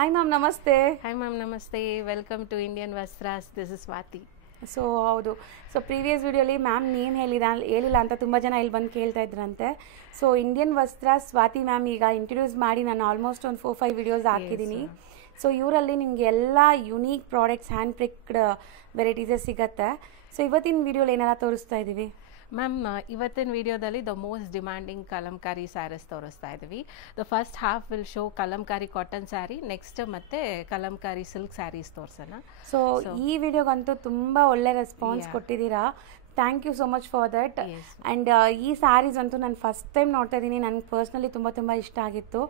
Hi ma'am, namaste. Hi ma'am, namaste. Welcome to Indian Vastras. This is Swati. So ಹೌದು. So previous ವಿಡಿಯೋಲಿ ma'am name ಹೇಳಿಲ್ಲ ಅಂತ ತುಂಬ ಜನ ಇಲ್ಲಿ ಬಂದು ಕೇಳ್ತಾ ಇದ್ರಂತೆ. ಸೊ ಇಂಡಿಯನ್ ವಸ್ತ್ರ ಸ್ವಾತಿ ಮ್ಯಾಮ್ ಈಗ ಇಂಟ್ರೊಡ್ಯೂಸ್ ಮಾಡಿ ನಾನು ಆಲ್ಮೋಸ್ಟ್ ಒಂದು 4-5 ವಿಡಿಯೋಸ್ ಹಾಕಿದ್ದೀನಿ. ಸೊ ಇವರಲ್ಲಿ ನಿಮಗೆ ಎಲ್ಲ ಯುನೀಕ್ ಪ್ರಾಡಕ್ಟ್ಸ್ ಹ್ಯಾಂಡ್ ಪ್ರಿಕ್ಡ್ ವೆರೈಟೀಸೇ ಸಿಗುತ್ತೆ. ಸೊ ಇವತ್ತಿನ ವಿಡಿಯೋಲಿ ಏನೆಲ್ಲ ತೋರಿಸ್ತಾ ಇದ್ದೀವಿ ಮ್ಯಾಮ್, ಇವತ್ತಿನ ವಿಡಿಯೋದಲ್ಲಿ the most demanding Kalamkari saris ತೋರಿಸ್ತಾ ಇದ್ದೀವಿ. The first half will show Kalamkari cotton sari, next ಮತ್ತೆ ಕಲಂಕಾರಿ ಸಿಲ್ಕ್ ಸ್ಯಾರೀಸ್ ತೋರಿಸೋಣ. ಸೊ ಈ ವಿಡಿಯೋಗಂತೂ ತುಂಬ ಒಳ್ಳೆ ರೆಸ್ಪಾನ್ಸ್ ಕೊಟ್ಟಿದ್ದೀರಾ. Thank you so much for that. And ಈ ಸ್ಯಾರೀಸ್ ಅಂತೂ ನಾನು ಫಸ್ಟ್ ಟೈಮ್ ನೋಡ್ತಾ ಇದ್ದೀನಿ. ನನಗೆ ಪರ್ಸ್ನಲಿ ತುಂಬ ಇಷ್ಟ ಆಗಿತ್ತು.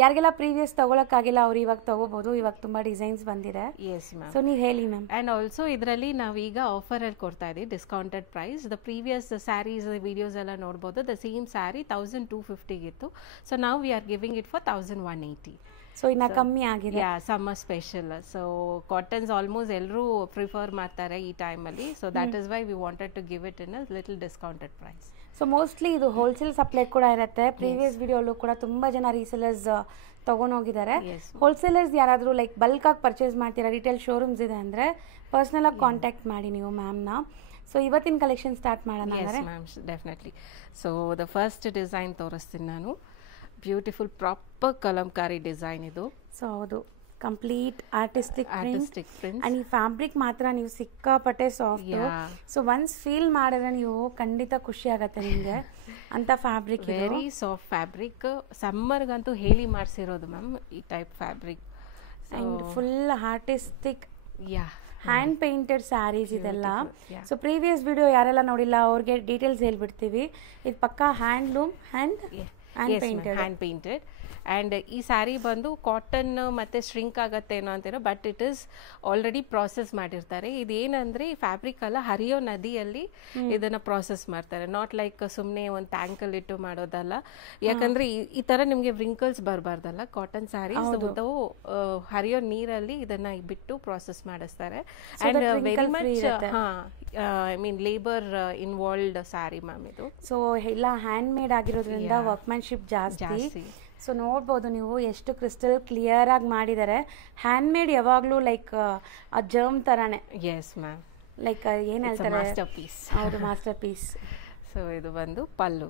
ಯಾರಿಗೆಲ್ಲ ಪ್ರೀವಿಯಸ್ ತಗೊಳಕ್ಕಾಗಿಲ್ಲ ಅವ್ರು ಇವಾಗ ತಗೋಬಹುದು. ಇವಾಗ ತುಂಬ ಡಿಸೈನ್ಸ್ ಬಂದಿದೆ. S ma'am. ಸೊ ನೀವು ಹೇಳಿ ಮ್ಯಾಮ್. ಆ್ಯಂಡ್ ಆಲ್ಸೋ ಇದರಲ್ಲಿ ನಾವೀಗ ಆಫರಲ್ಲಿ ಕೊಡ್ತಾ ಇದ್ದೀವಿ discounted price. The previous saris videos ಎಲ್ಲ ನೋಡ್ಬೋದು. ದ ಸೇಮ್ ಸ್ಯಾರಿ 1250 ಇತ್ತು. ಸೊ ನಾವು we are giving it for 1180. So ಇನ್ನ ಕಮ್ಮಿ ಆಗಿದೆ. Summer special. So cottons almost ಎಲ್ಲರೂ ಪ್ರಿಫರ್ ಮಾಡ್ತಾರೆ ಈ ಟೈಮಲ್ಲಿ. So that is why we wanted to give it in a little discounted price. So mostly ಇದು ಹೋಲ್ಸೇಲ್ ಸಪ್ಲೈ ಕೂಡ ಇರುತ್ತೆ. ಪ್ರೀವಿಯಸ್ ವಿಡಿಯೋಲ್ಲೂ ಕೂಡ ತುಂಬ ಜನ ರೀಸೇಲರ್ಸ್ ತಗೊಂಡೋಗಿದ್ದಾರೆ. ಹೋಲ್ಸೇಲರ್ಸ್ ಯಾರಾದರೂ ಲೈಕ್ ಬಲ್ಕ್ ಆಗಿ ಪರ್ಚೇಸ್ ಮಾಡ್ತೀರಾ, ರಿಟೇಲ್ ಶೋರೂಮ್ಸ್ ಇದೆ ಅಂದರೆ ಪರ್ಸ್ನಲ್ ಆಗಿ ಕಾಂಟ್ಯಾಕ್ಟ್ ಮಾಡಿ ನೀವು ಮ್ಯಾಮ್ನ. ಸೊ ಇವತ್ತಿನ ಕಲೆಕ್ಷನ್ ಸ್ಟಾರ್ಟ್ ಮಾಡೋಣ. Ma'am definitely. So the first design ತೋರಿಸ್ತೀನಿ ನಾನು. ಬ್ಯೂಟಿಫುಲ್ ಪ್ರಾಪರ್ ಕಲಂಕಾರಿ ಡಿಸೈನ್ ಇದು. ಸೊ ಹೌದು, complete artistic print. Print and ಈ ಫ್ಯಾಬ್ರಿಕ್ ಮಾತ್ರ ನೀವು ಸಿಕ್ಕಾಪಟ್ಟೆ ಸಾಫ್ಟ್. ಸೊ ಒನ್ಸ್ ಫೀಲ್ ಮಾಡಿದ್ರೆ ನೀವು ಖಂಡಿತ ಖುಷಿ ಆಗತ್ತೆ ನಿಮಗೆ ಅಂತ ಫ್ಯಾಬ್ರಿಕ್. Very soft fabric. ಸಮ್ಮರ್ಗಂತೂ ಹೇಳಿ ಮಾಡಿಸಿರೋದು ಮ್ಯಾಮ್ ಈ type fabric. And full artistic ಯಾ ಹ್ಯಾಂಡ್ ಪೇಂಟೆಡ್ ಸ್ಯಾರೀಸ್ ಇದೆಲ್ಲ. ಸೊ ಪ್ರೀವಿಯಸ್ ವಿಡಿಯೋ ಯಾರೆಲ್ಲ ನೋಡಿಲ್ಲ ಅವ್ರಿಗೆ ಡೀಟೇಲ್ಸ್ ಹೇಳ್ಬಿಡ್ತೀವಿ. ಇದು ಪಕ್ಕಾ ಹ್ಯಾಂಡ್ಲೂಮ್ ಹ್ಯಾಂಡ್ ಪೇಂಟೆಡ್. ಆ್ಯಂಡ್ ಈ ಸ್ಯಾರಿ ಬಂದು ಕಾಟನ್ ಮತ್ತು ಶ್ರಿಂಕ್ ಆಗತ್ತೇನೋ ಅಂತೀರೋ, but it is already process ಮಾಡಿರ್ತಾರೆ. ಇದೇನಂದರೆ ಈ ಫ್ಯಾಬ್ರಿಕ್ ಎಲ್ಲ ಹರಿಯೋ ನದಿಯಲ್ಲಿ ಇದನ್ನು ಪ್ರಾಸೆಸ್ ಮಾಡ್ತಾರೆ. ನಾಟ್ ಲೈಕ್ ಸುಮ್ಮನೆ ಒಂದು ಟ್ಯಾಂಕಲ್ಲಿ ಇಟ್ಟು ಮಾಡೋದಲ್ಲ. ಯಾಕಂದರೆ ಈ ಥರ ನಿಮಗೆ ವ್ರಿಂಕಲ್ಸ್ ಬರಬಾರ್ದಲ್ಲ. ಕಾಟನ್ ಸ್ಯಾರೀಸ್ ಹರಿಯೋ ನೀರಲ್ಲಿ ಇದನ್ನು ಬಿಟ್ಟು ಪ್ರಾಸೆಸ್ ಮಾಡಿಸ್ತಾರೆ. And very much I mean labour involved sari ma'am ಇದು. ಸೊ ಎಲ್ಲ ಹ್ಯಾಂಡ್ ಮೇಡ್ ಆಗಿರೋದ್ರಿಂದ ವರ್ಕ್ಮ್ಯಾನ್ಶಿಪ್ ಜಾಸ್ತಿ. ಸೊ ನೋಡ್ಬೋದು ನೀವು ಎಷ್ಟು ಕ್ರಿಸ್ಟಲ್ ಕ್ಲಿಯರ್ ಆಗಿ ಮಾಡಿದ್ದಾರೆ. ಹ್ಯಾಂಡ್ ಮೇಡ್ ಯಾವಾಗಲೂ ಲೈಕ್ ಆ ಜರ್ಮ್ ಥರನೇ. Yes ma'am. ಲೈಕ್ ಏನು ಹೇಳ್ತಾರೆ, ಮಾಸ್ಟರ್ ಪೀಸ್. ಹೌದು, ಮಾಸ್ಟರ್ ಪೀಸ್. ಸೊ ಇದು ಬಂದು pallu.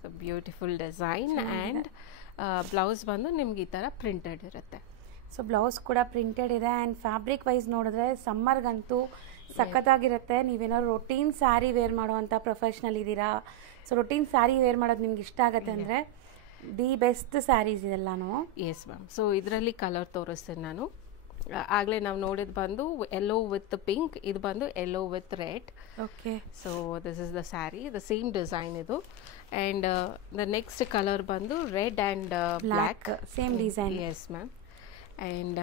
So beautiful design. And blouse ಬಂದು ನಿಮ್ಗೆ ಈ ಥರ ಪ್ರಿಂಟೆಡ್ ಇರುತ್ತೆ. ಸೊ ಬ್ಲೌಸ್ ಕೂಡ ಪ್ರಿಂಟೆಡ್ ಇದೆ. ಆ್ಯಂಡ್ ಫ್ಯಾಬ್ರಿಕ್ ವೈಸ್ ನೋಡಿದ್ರೆ ಸಮ್ಮರ್ಗಂತೂ ಸಖತ್ತಾಗಿರುತ್ತೆ. ನೀವೇನಾದ್ರು ರೊಟೀನ್ ಸ್ಯಾರಿ ವೇರ್ ಮಾಡುವಂಥ ಪ್ರೊಫೆಷ್ನಲ್ ಇದ್ದೀರಾ, ಸೊ ರೊಟೀನ್ ಸ್ಯಾರಿ ವೇರ್ ಮಾಡೋದು ನಿಮ್ಗೆ ಇಷ್ಟ ಆಗುತ್ತೆ ಅಂದರೆ ದಿ ಬೆಸ್ಟ್ ಸ್ಯಾರೀಸ್ ಇದೆಲ್ಲಾನು. Yes ma'am. ಸೊ ಇದರಲ್ಲಿ ಕಲರ್ ತೋರಿಸ್ತೀನಿ ನಾನು. ಆಗಲೇ ನಾವು ನೋಡಿದ್ದು ಬಂದು ಯೆಲ್ಲೋ ವಿತ್ ಪಿಂಕ್, ಇದು ಬಂದು yellow with red. Okay. So this is the sari, the same design ಇದು. ಆ್ಯಂಡ್ ದ ನೆಕ್ಸ್ಟ್ ಕಲರ್ ಬಂದು red and black, same design. Yes ma'am. And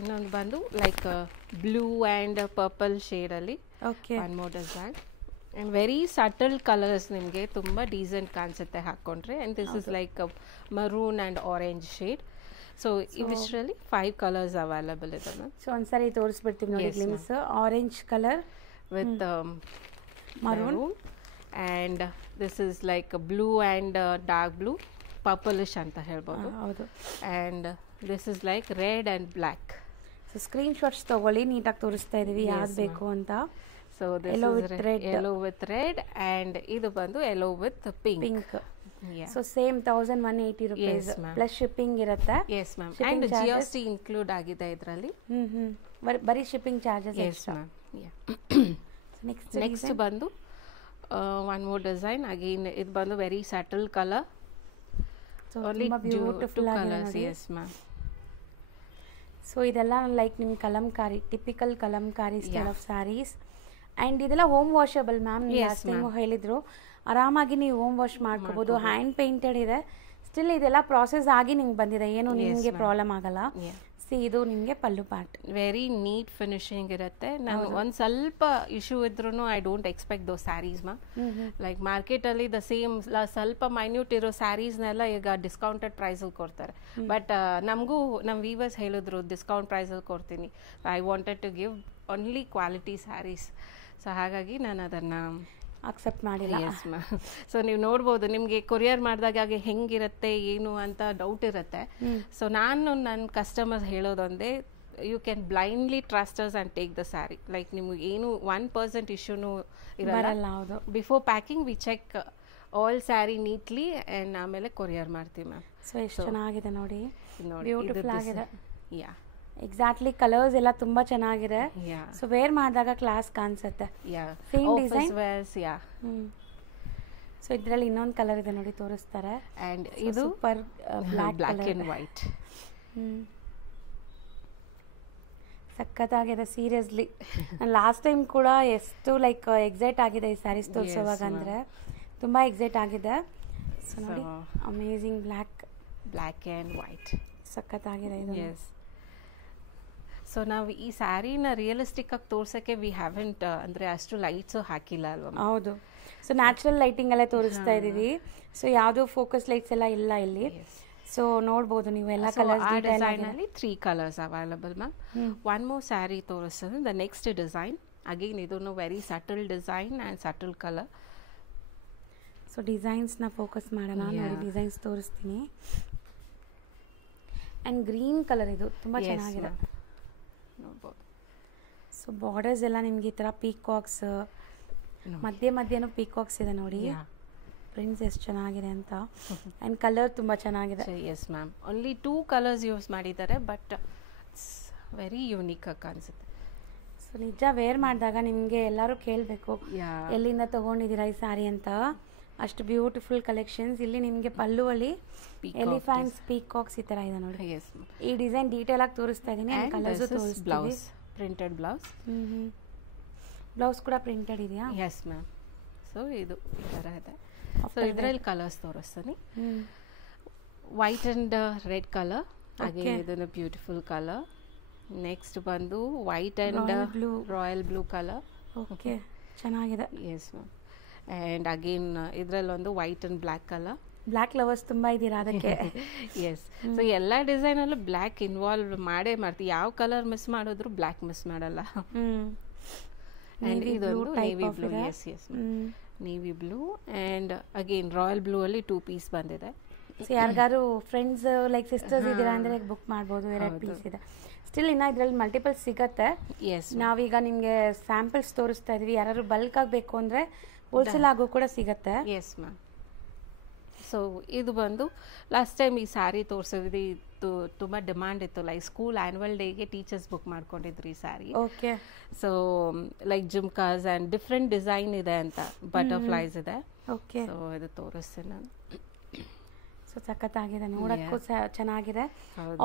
ಇನ್ನೊಂದು ಬಂದು ಲೈಕ್ ಬ್ಲೂ ಆ್ಯಂಡ್ ಪರ್ಪಲ್ ಶೇಡಲ್ಲಿ one more design. And very subtle colours, ನಿಮಗೆ ತುಂಬ decent ಕಾಣಿಸುತ್ತೆ ಹಾಕ್ಕೊಂಡ್ರೆ. And this is like maroon and orange shade. So ಇವಿಷ್ಟರಲ್ಲಿ 5 colours available ಇದೆ ma'am. So ಒಂದ್ಸರಿ ತೋರಿಸ್ಬಿಡ್ತೀವಿ ನೋಡಿ glimpse. Orange colour with maroon. And this is like blue and dark blue, purplish ಅಂತ ಹೇಳ್ಬೋದು. ಹೌದು. And this is like red and black. So screenshots ತಗೊಳ್ಳಿ, ನೀಟಾಗಿ ತೋರಿಸ್ತಾ ಇದೀವಿ ಯಾವ್ದು ಬೇಕು ಅಂತ. So yellow with red and ಇದು ಬಂದು yellow with pink. So same 1180 rupees plus shipping ಇರುತ್ತೆ. Yes ma'am. And GST include ಆಗಿದೆ ಇದರಲ್ಲಿ. ಬರೀ shipping charges. Yes ma'am. Next ಬಂದು ಒನ್ ಮೋರ್ ಡಿಸೈನ್ ಅಗೇನ್. ಇದು ಬಂದು very subtle colour. Only beautiful colours. Yes ma'am. So ಇದೆಲ್ಲ like ನಿಮ್ಮ Kalamkari, typical Kalamkari style of saris. And ಇದೆಲ್ಲ home washable ma'am. Last time ಹೇಳಿದ್ರು ಆರಾಮಾಗಿ ನೀವು ಹೋಮ್ ವಾಶ್ ಮಾಡ್ಕೋಬೋದು. ಹ್ಯಾಂಡ್ ಪೇಂಟೆಡ್ ಇದೆ. ಸ್ಟಿಲ್ ಇದೆಲ್ಲ ಪ್ರಾಸೆಸ್ ಆಗಿ ನಿಮ್ಗೆ ಬಂದಿದೆ, ಏನು ನಿಮಗೆ ಪ್ರಾಬ್ಲಮ್ ಆಗಲ್ಲ. ಸಿ ಇದು ನಿಮಗೆ ಪಲ್ಲು ಪಾರ್ಟ್. ವೆರಿ ನೀಟ್ ಫಿನಿಶಿಂಗ್ ಇರುತ್ತೆ. ನಾನು ಒಂದು ಸ್ವಲ್ಪ ಇಶ್ಯೂ ಇದ್ರೂ ಐ ಡೋಂಟ್ ಎಕ್ಸ್ಪೆಕ್ಟ್ ದೋ ಸ್ಯಾರೀಸ್ ಮ್ಯಾಮ್. ಲೈಕ್ ಮಾರ್ಕೆಟಲ್ಲಿ ದ ಸೇಮ್ ಸ್ವಲ್ಪ ಮೈನ್ಯೂಟ್ ಇರೋ ಸ್ಯಾರೀಸ್ನೆಲ್ಲ ಈಗ ಡಿಸ್ಕೌಂಟೆಡ್ ಪ್ರೈಸಲ್ಲಿ ಕೊಡ್ತಾರೆ. ಬಟ್ ನಮಗೂ ನಮ್ಮ ವೀವರ್ಸ್ ಹೇಳಿದ್ರು ಡಿಸ್ಕೌಂಟ್ ಪ್ರೈಸಲ್ಲಿ ಕೊಡ್ತೀನಿ. I wanted to give only quality saris. So ಹಾಗಾಗಿ ನಾನು ಅದನ್ನು ಅಕ್ಸೆಪ್ಟ್ ಮಾಡಿಲ್ಲ. S ma'am. ಸೊ ನೀವು ನೋಡ್ಬೋದು, ನಿಮಗೆ ಕೊರಿಯರ್ ಮಾಡಿದಾಗ ಹಾಗೆ ಹೆಂಗಿರುತ್ತೆ ಏನು ಅಂತ ಡೌಟ್ ಇರುತ್ತೆ. ಸೊ ನಾನು ನನ್ನ ಕಸ್ಟಮರ್ ಹೇಳೋದೊಂದೇ, you can blindly trust us and take the sari. Like ನಿಮ್ಗೆ ಏನು 1% ಇಶ್ಯೂನು ಇರಲ್ಲ. ಹೌದು. Before packing we check all sari neatly and ಆಮೇಲೆ ಕೊರಿಯರ್ ಮಾಡ್ತೀವಿ ಮ್ಯಾಮ್. ಸೊ ಎಷ್ಟು ಚೆನ್ನಾಗಿದೆ ನೋಡಿ, ನೋಡಿ ಬ್ಯೂಟಿಫುಲ್ ಆಗಿದೆ. ಯಾ, ಎಕ್ಸಾಕ್ಟ್ಲಿ ಕಲರ್ಸ್ ಎಲ್ಲ ತುಂಬಾ ಚೆನ್ನಾಗಿದೆ. ಸೊ ವೇರ್ ಮಾಡಿದಾಗ ಕ್ಲಾಸ್ ಕಾಣಿಸುತ್ತೆ. Same design. ಯಾ. ಸೊ ಇದರಲ್ಲಿ ಇನ್ನೊಂದು ಕಲರ್ ಇದೆ ನೋಡಿ, ತೋರಿಸ್ತಾರೆ. ಅಂಡ್ ಇದು ಸೂಪರ್ ಬ್ಲ್ಯಾಕ್ ಅಂಡ್ ವೈಟ್. ಸಖತ್ತಾಗಿದೆ ಸೀರಿಯಸ್ಲಿ. ನಾನು ಲಾಸ್ಟ್ ಟೈಮ್ ಕೂಡ ಎಷ್ಟು ಲೈಕ್ ಎಕ್ಸೈಟ್ ಆಗಿದೆ ಈ ಸ್ಯಾರೀಸ್ ತೋರಿಸೋವಾಗ, ಅಂದರೆ ತುಂಬ ಎಕ್ಸೈಟ್ ಆಗಿದೆ. ಸೊ ನೋಡಿ, ಅಮೇಝಿಂಗ್ ಬ್ಲ್ಯಾಕ್ ಆ್ಯಂಡ್ ವೈಟ್ ಸಖತ್ತಾಗಿದೆ ಇದು. ಎಸ್. ಸೊ ನಾವು ಈ ಸ್ಯಾರಿನ ರಿಯಲಿಸ್ಟಿಕ್ ಆಗಿ ತೋರ್ಸೋಕ್ಕೆ ವಿ ಹ್ಯಾವೆಂಟ್ ಅಂದರೆ ಅಷ್ಟು ಲೈಟ್ಸು ಹಾಕಿಲ್ಲ ಅಲ್ವಾ? ಹೌದು. ಸೊ ನ್ಯಾಚುರಲ್ ಲೈಟಿಂಗ್ ಅಲ್ಲೇ ತೋರಿಸ್ತಾ ಇದ್ದೀವಿ. ಸೊ ಯಾವುದೋ ಫೋಕಸ್ ಲೈಟ್ಸ್ ಎಲ್ಲ ಇಲ್ಲ ಇಲ್ಲಿ. ಸೊ ನೋಡ್ಬೋದು ನೀವು ಎಲ್ಲ ಕಲರ್ಸ್. ಆ ಡಿಸೈನಲ್ಲಿ 3 colours available ma'am. One more sari ತೋರಿಸ್ತದೆ, ದ ನೆಕ್ಸ್ಟ್ ಡಿಸೈನ್. ಅಗೇನ್ ಇದನ್ನು very subtle design and subtle colour. So ಡಿಸೈನ್ಸ್ನ ಫೋಕಸ್ ಮಾಡೋಣ. ನೋಡಿ ಡಿಸೈನ್ಸ್ ತೋರಿಸ್ತೀನಿ. ಆ್ಯಂಡ್ ಗ್ರೀನ್ ಕಲರ್ ಇದು ತುಂಬ ಚೆನ್ನಾಗಿದೆ, ನೋಡ್ಬೋದು. ಸೊ ಬಾರ್ಡರ್ಸ್ ಎಲ್ಲ ನಿಮ್ಗೆ ಈ ಥರ ಪೀಕಾಕ್ಸ್, ಮಧ್ಯನೂ ಪೀಕಾಕ್ಸ್ ಇದೆ ನೋಡಿ. ಪ್ರಿಂಟ್ಸ್ ಎಷ್ಟು ಚೆನ್ನಾಗಿದೆ ಅಂತ. ಆ್ಯಂಡ್ ಕಲರ್ ತುಂಬ ಚೆನ್ನಾಗಿದೆ. Yes ma'am, only 2 colours use ಮಾಡಿದ್ದಾರೆ, ಬಟ್ ವೆರಿ ಯೂನಿಕ್ ಆಗಿ ಕಾಣಿಸುತ್ತೆ. ಸೊ ನಿಜ ವೇರ್ ಮಾಡಿದಾಗ ನಿಮಗೆ ಎಲ್ಲರೂ ಕೇಳಬೇಕು ಎಲ್ಲಿಂದ ತೊಗೊಂಡಿದ್ದೀರಾ ಈ ಸ್ಯಾರಿ ಅಂತ. ಅಷ್ಟು ಬ್ಯೂಟಿಫುಲ್ ಕಲೆಕ್ಷನ್ಸ್. ಇಲ್ಲಿ ನಿಮಗೆ ಪಲ್ಲುವಲ್ಲಿ ಎಲಿಫೆಂಟ್ಸ್, ಪೀಕಾಕ್ಸ್ ಈ ಥರ ಇದೆ ನೋಡಿ. ಈ ಡಿಸೈನ್ ಡೀಟೇಲ್ ಆಗಿ ತೋರಿಸ್ತಾ ಇದ್ದೀನಿ. ಕಲರ್ಸು ತೋರಿಸ್ತೀವಿ. Printed blouse. ಬ್ಲೌಸ್ ಕೂಡ ಪ್ರಿಂಟೆಡ್ ಇದೆಯಾ? S ma'am. ಸೊ ಇದು ಈ ಥರ ಇದೆ. ಸೊ ಇದರಲ್ಲಿ ಕಲರ್ಸ್ ತೋರಿಸ್ತೀನಿ. ವೈಟ್ ಆ್ಯಂಡ್ ರೆಡ್ ಕಲರ್, ಹಾಗೆ ಇದನ್ನು ಬ್ಯೂಟಿಫುಲ್ ಕಲರ್. ನೆಕ್ಸ್ಟ್ ಬಂದು white and royal blue colour. Okay, ಚೆನ್ನಾಗಿದೆ. Yes ma'am. ಆ್ಯಂಡ್ ಅಗೇನ್ ಇದರಲ್ಲೊಂದು white and black colour. Black lovers ತುಂಬ ಇದ್ದೀರಾ ಅದಕ್ಕೆ. ಎಸ್. ಸೊ ಎಲ್ಲ ಡಿಸೈನಲ್ಲೂ ಬ್ಲ್ಯಾಕ್ ಇನ್ವಾಲ್ವ್ ಮಾಡ್ತೀವಿ. ಯಾವ ಕಲರ್ ಮಿಸ್ ಮಾಡಿದ್ರು ಬ್ಲ್ಯಾಕ್ ಮಿಸ್ ಮಾಡಲ್ಲ. ಆ್ಯಂಡ್ ಇದೊಂದು navy blue. Yes yes, navy blue and again royal blue ಅಲ್ಲಿ 2 ಪೀಸ್ ಬಂದಿದೆ. ಸೊ ಯಾರಿಗಾರು ಫ್ರೆಂಡ್ಸ್ ಲೈಕ್ ಸಿಸ್ಟರ್ಸ್ ಇದ್ದೀರಾ ಅಂದರೆ ಬುಕ್ ಮಾಡ್ಬೋದು. 2 ಪೀಸ್ ಇದೆ. ಸ್ಟಿಲ್ ಇನ್ನು ಇದರಲ್ಲಿ ಮಲ್ಟಿಪಲ್ ಸಿಗತ್ತೆ. ನಾವೀಗ ನಿಮಗೆ ಸ್ಯಾಂಪಲ್ಸ್ ತೋರಿಸ್ತಾ ಇದೀವಿ. ಯಾರು ಬಲ್ಕ್ ಆಗಬೇಕು ಅಂದರೆ ಹೋಲ್ಸೇಲ್ ಆಗೋ ಕೂಡ ಸಿಗತ್ತೆ. S ma'am. ಸೊ ಇದು ಬಂದು ಲಾಸ್ಟ್ ಟೈಮ್ ಈ ಸ್ಯಾರಿ ತೋರಿಸಿದ್ವಿ, ತುಂಬ ಡಿಮ್ಯಾಂಡ್ ಇತ್ತು. ಲೈಕ್ ಸ್ಕೂಲ್ ಆ್ಯನ್ಯುವಲ್ ಡೇಗೆ ಟೀಚರ್ಸ್ ಬುಕ್ ಮಾಡ್ಕೊಂಡಿದ್ರು ಈ sari. Okay. So like jhumkas and different design ಇದೆ ಅಂತ, ಬಟರ್ಫ್ಲೈಸ್ ಇದೆ. ಓಕೆ. ಸೊ ಇದು ತೋರಿಸ್ತೀನಿ ನಾನು. ಸೊ ಸಖತ್ತಾಗಿದೆ, ನೋಡೋಕ್ಕೂ ಚೆನ್ನಾಗಿದೆ.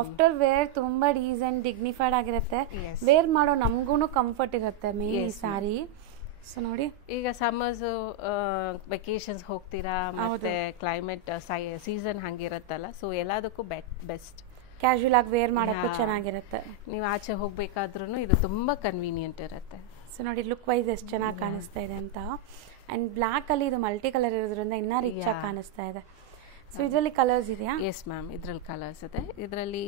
ಆಫ್ಟರ್ ವೇರ್ ತುಂಬ ಡೀಸೆಂಟ್ ಡಿಗ್ನಿಫೈಡ್ ಆಗಿರುತ್ತೆ. ವೇರ್ ಮಾಡೋ ನಮಗೂ ಕಂಫರ್ಟ್ ಇರುತ್ತೆ ಮೇನ್ ಈ ಸ್ಯಾರಿ. ಸೊ ನೋಡಿ, ಈಗ ಸಮ್ಮರ್ಸು ವೆಕೇಶನ್ಸ್ ಹೋಗ್ತೀರಾ, ಮತ್ತೆ ಕ್ಲೈಮೇಟ್ ಸೀಸನ್ ಹಂಗಿರುತ್ತಲ್ಲ, ಸೊ ಎಲ್ಲದಕ್ಕೂ ಬೆಸ್ಟ್. ಕ್ಯಾಶುವಲ್ ಆಗಿ ವೇರ್ ಮಾಡೋಕ್ಕೂ ಚೆನ್ನಾಗಿರುತ್ತೆ. ನೀವು ಆಚೆ ಹೋಗ್ಬೇಕಾದ್ರೂ ಇದು ತುಂಬ ಕನ್ವೀನಿಯಂಟ್ ಇರುತ್ತೆ. ಸೊ ನೋಡಿ ಲುಕ್ ವೈಸ್ ಎಷ್ಟು ಚೆನ್ನಾಗಿ ಕಾಣಿಸ್ತಾ ಇದೆ ಅಂತ. ಆ್ಯಂಡ್ ಬ್ಲ್ಯಾಕಲ್ಲಿ ಇದು ಮಲ್ಟಿ ಕಲರ್ ಇರೋದ್ರಿಂದ ಇನ್ನೂ ರಿಚ್ ಆಗಿ ಕಾಣಿಸ್ತಾ ಇದೆ. ಸೊ ಇದರಲ್ಲಿ ಕಲರ್ಸ್ ಇದೆಯಾ? ಎಸ್ ಮ್ಯಾಮ್, ಇದರಲ್ಲಿ ಕಲರ್ಸ್ ಇದೆ. ಇದರಲ್ಲಿ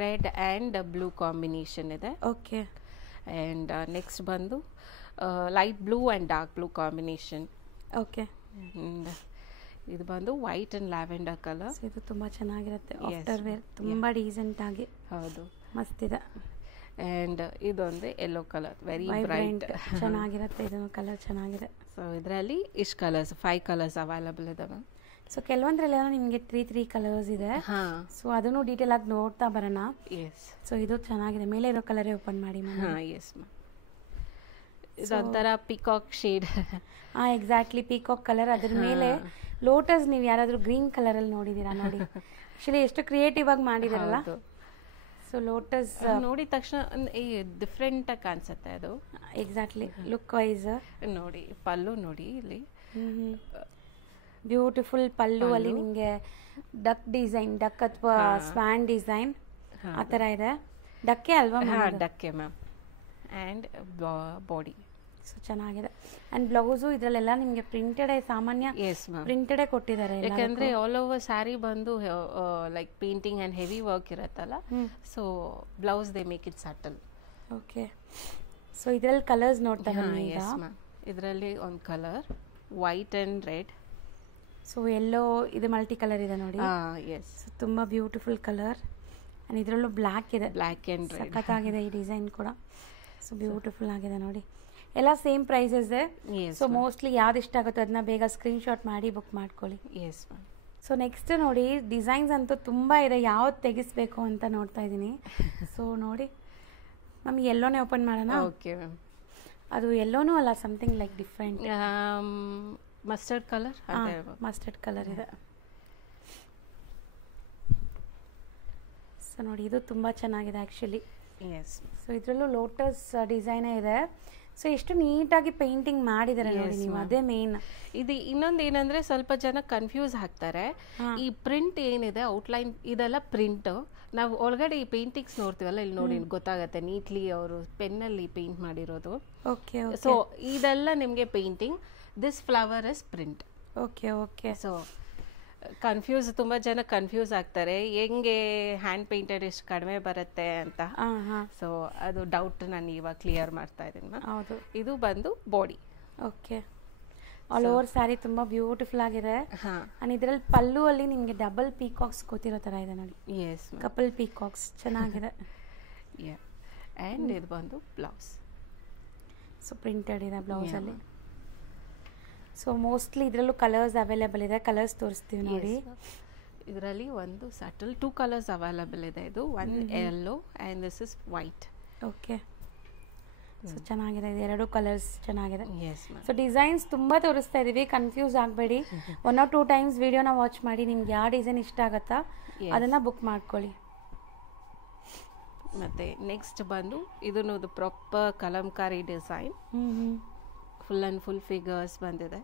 ರೆಡ್ ಆ್ಯಂಡ್ ಬ್ಲೂ ಕಾಂಬಿನೇಷನ್ ಇದೆ. ಓಕೆ. ಆ್ಯಂಡ್ ನೆಕ್ಸ್ಟ್ ಬಂದು light blue and dark blue combination. Okay. ಇದು ಬಂದು ವೈಟ್ ಆ್ಯಂಡ್ ಲ್ಯಾವೆಂಡರ್ ಕಲರ್. ಇದು ತುಂಬ ಚೆನ್ನಾಗಿರುತ್ತೆ ಆಫ್ಟರ್ ವೇರ್, ತುಂಬ ಡೀಸೆಂಟ್ ಆಗಿ. ಹೌದು, ಮಸ್ತ್ ಇದೆ. ಆ್ಯಂಡ್ ಇದೊಂದು ಯೆಲ್ಲೋ ಕಲರ್, ವೆರಿ ಬ್ರೈಟ್, ಚೆನ್ನಾಗಿರುತ್ತೆ. ಇದನ್ನು ಕಲರ್ ಚೆನ್ನಾಗಿದೆ. ಸೊ ಇದರಲ್ಲಿ ಇಷ್ಟು ಕಲರ್ಸ್ 5 ಕಲರ್ಸ್ ಅವೈಲಬಲ್ ಇದಾವೆ. ಸೊ ಕೆಲವೊಂದ್ರಲ್ಲೆಲ್ಲ ನಿಮಗೆ 3 ಕಲರ್ಸ್ ಇದೆ. ಸೊ ಅದನ್ನು ಡೀಟೇಲ್ ಆಗಿ ನೋಡ್ತಾ ಬರೋಣ. ಎಸ್. ಸೊ ಇದು ಚೆನ್ನಾಗಿದೆ. ಮೇಲೆ ಇರೋ ಕಲರೇ ಓಪನ್ ಮಾಡಿ. ಹಾಂ, ಎಸ್ ಮ್ಯಾಮ್. ಇದೊಂಥರ ಪಿಕಾಕ್ ಶೇಡ್. ಹಾಂ, ಎಕ್ಸಾಕ್ಟ್ಲಿ ಪಿಕಾಕ್ ಕಲರ್. ಅದ್ರ ಮೇಲೆ ಲೋಟಸ್ ನೀವು ಯಾರಾದರೂ ಗ್ರೀನ್ ಕಲರಲ್ಲಿ ನೋಡಿದ್ದೀರಾ? ನೋಡಿ, ಆ್ಯಕ್ಚುಲಿ ಎಷ್ಟು ಕ್ರಿಯೇಟಿವ್ ಆಗಿ ಮಾಡಿದಾರಲ್ಲ. ಸೊ ಲೋಟಸ್ ನೋಡಿದ ತಕ್ಷಣ ಡಿಫ್ರೆಂಟ್ ಆಗಿ ಕಾಣಿಸುತ್ತೆ ಅದು. ಎಕ್ಸಾಕ್ಟ್ಲಿ ಲುಕ್ ವೈಸ್ ನೋಡಿ. ಪಲ್ಲು ನೋಡಿ, ಇಲ್ಲಿ ಬ್ಯೂಟಿಫುಲ್ ಪಲ್ಲು ಅಲ್ಲಿ ನಿಮಗೆ ಡಕ್ ಡಿಸೈನ್, ಡಕ್ ಅಥವಾ ಸ್ವಾನ್ ಡಿಸೈನ್ ಆ ಥರ ಇದೆ. ಡಕ್ಕೆ ಅಲ್ವಾ? ಡಕ್ಕೆ ಮ್ಯಾಮ್. ಆ್ಯಂಡ್ ಬಾಡಿ ಸೊ ಚೆನ್ನಾಗಿದೆ. ಆ್ಯಂಡ್ ಬ್ಲೌಸು ಇದರಲ್ಲೆಲ್ಲ ನಿಮಗೆ ಪ್ರಿಂಟೆಡೇ, ಸಾಮಾನ್ಯ ಪ್ರಿಂಟೆಡೇ ಕೊಟ್ಟಿದ್ದಾರೆ. ಯಾಕಂದರೆ ಆಲ್ ಓವರ್ ಸ್ಯಾರಿ ಬಂದು like painting and heavy work ಇರುತ್ತಲ್ಲ, so blouse they make it subtle. Okay. So ಇದರಲ್ಲಿ ಕಲರ್ಸ್ ನೋಡ್ತಾ ಇದರಲ್ಲಿ ಒಂದು colour white and red. So ಎಲ್ಲೋ ಇದು ಮಲ್ಟಿ ಕಲರ್ ಇದೆ ನೋಡಿ. ಎಸ್, ತುಂಬ ಬ್ಯೂಟಿಫುಲ್ ಕಲರ್. ಆ್ಯಂಡ್ ಇದರಲ್ಲೂ ಬ್ಲ್ಯಾಕ್ ಇದೆ, ಬ್ಲ್ಯಾಕ್ ಆ್ಯಂಡ್ ರೆಡ್. ಸಖತ್ತಾಗಿದೆ ಈ ಡಿಸೈನ್ ಕೂಡ. ಸೊ ಬ್ಯೂಟಿಫುಲ್ ಆಗಿದೆ ನೋಡಿ. ಎಲ್ಲ ಸೇಮ್ ಪ್ರೈಸಸ್. ಸೊ ಮೋಸ್ಟ್ಲಿ ಯಾವ್ದು ಇಷ್ಟ ಆಗುತ್ತೋ ಅದನ್ನ ಬೇಗ ಸ್ಕ್ರೀನ್ಶಾಟ್ ಮಾಡಿ ಬುಕ್ ಮಾಡ್ಕೊಳ್ಳಿ. S ma'am. ಸೊ ನೆಕ್ಸ್ಟ್ ನೋಡಿ, ಡಿಸೈನ್ಸ್ ಅಂತೂ ತುಂಬ ಇದೆ, ಯಾವ್ದು ತೆಗಿಸ್ಬೇಕು ಅಂತ ನೋಡ್ತಾ ಇದ್ದೀನಿ. ಸೊ ನೋಡಿ ಮ್ಯಾಮ್, ಎಲ್ಲೋನೇ ಓಪನ್ ಮಾಡೋಣ. Okay ma'am. ಅದು ಎಲ್ಲೋನೂ ಅಲ್ಲ, something like different. Mustard colour. Mustard colour ಇದೆ. ಸೊ ನೋಡಿ, ಇದು ತುಂಬ ಚೆನ್ನಾಗಿದೆ ಆ್ಯಕ್ಚುಲಿ. ಎಸ್. ಸೊ ಇದರಲ್ಲೂ ಲೋಟಸ್ ಡಿಸೈನೇ ಇದೆ. ಸೊ ಎಷ್ಟು ನೀಟಾಗಿ ಪೇಂಟಿಂಗ್ ಮಾಡಿದ್ದಾರೆ ನೋಡಿ ನೀವು, ಅದೇ ಮೇನ್. ಇದು ಇನ್ನೊಂದು ಏನಂದ್ರೆ ಸ್ವಲ್ಪ ಜನ ಕನ್ಫ್ಯೂಸ್ ಆಗ್ತಾರೆ. ಈ ಪ್ರಿಂಟ್ ಏನಿದೆ ಔಟ್ಲೈನ್, ಇದೆಲ್ಲ ಪ್ರಿಂಟ್. ನಾವು ಒಳಗಡೆ ಈ ಪೇಂಟಿಂಗ್ಸ್ ನೋಡ್ತೀವಲ್ಲ, ಇಲ್ಲಿ ನೋಡಿ ಗೊತ್ತಾಗತ್ತೆ ನೀಟ್ಲಿ ಅವರು ಪೆನ್ನಲ್ಲಿ ಪೇಂಟ್ ಮಾಡಿರೋದು. ಓಕೆ. ಸೊ ಇದೆಲ್ಲ ನಿಮಗೆ painting, this flower is print. Okay okay. So confuse, ತುಂಬ ಜನ ಕನ್ಫ್ಯೂಸ್ ಆಗ್ತಾರೆ, ಹೆಂಗೆ ಹ್ಯಾಂಡ್ ಪೇಂಟೆಡ್ ಎಷ್ಟು ಕಡಿಮೆ ಬರುತ್ತೆ ಅಂತ. ಸೊ ಅದು ಡೌಟ್ ನಾನು ಇವಾಗ ಕ್ಲಿಯರ್ ಮಾಡ್ತಾ ಇದ್ದೀನಿ ಮ್ಯಾಮ್. ಹೌದು. ಇದು ಬಂದು body. Okay. All over sari ತುಂಬ ಬ್ಯೂಟಿಫುಲ್ ಆಗಿದೆ. ಆ್ಯಂಡ್ ಇದರಲ್ಲಿ ಪಲ್ಲು ಅಲ್ಲಿ ನಿಮಗೆ ಡಬಲ್ ಪೀಕಾಕ್ಸ್ ಕೂತಿರೋ ಥರ ಇದೆ ನೋಡಿ. ಎಸ್, ಕಪಲ್ ಪೀಕಾಕ್ಸ್ ಚೆನ್ನಾಗಿದೆ. ಆ್ಯಂಡ್ ಇದು ಬಂದು ಬ್ಲೌಸ್. ಸೊ ಪ್ರಿಂಟೆಡ್ ಇದೆ ಬ್ಲೌಸಲ್ಲಿ. ಸೊ ಮೋಸ್ಟ್ಲಿ ಇದರಲ್ಲೂ ಕಲರ್ಸ್ ಅವೈಲೇಬಲ್ ಇದೆ, ಕಲರ್ಸ್ ತೋರಿಸ್ತೀವಿ ನೋಡಿ. ಇದರಲ್ಲಿ ಒಂದು ಸಟಲ್ 2 ಕಲರ್ಸ್ ಅವೈಲೇಬಲ್ ಇದೆ. ಇದು one yellow and this is white. Okay. So ಚೆನ್ನಾಗಿದೆ, ಇದು 2 ಕಲರ್ಸ್ ಚೆನ್ನಾಗಿದೆ. Yes ma'am. ಸೊ ಡಿಸೈನ್ಸ್ ತುಂಬ ತೋರಿಸ್ತಾ ಇದ್ದೀವಿ, ಕನ್ಫ್ಯೂಸ್ ಆಗಬೇಡಿ. 1 or 2 ಟೈಮ್ಸ್ ವಿಡಿಯೋನ ವಾಚ್ ಮಾಡಿ, ನಿಮ್ಗೆ ಯಾವ ಡಿಸೈನ್ ಇಷ್ಟ ಆಗುತ್ತಾ ಅದನ್ನು ಬುಕ್ ಮಾಡ್ಕೊಳ್ಳಿ. ಮತ್ತು ನೆಕ್ಸ್ಟ್ ಬಂದು ಇದನ್ನೊಂದು proper Kalamkari design, full and full figures ಬಂದಿದೆ.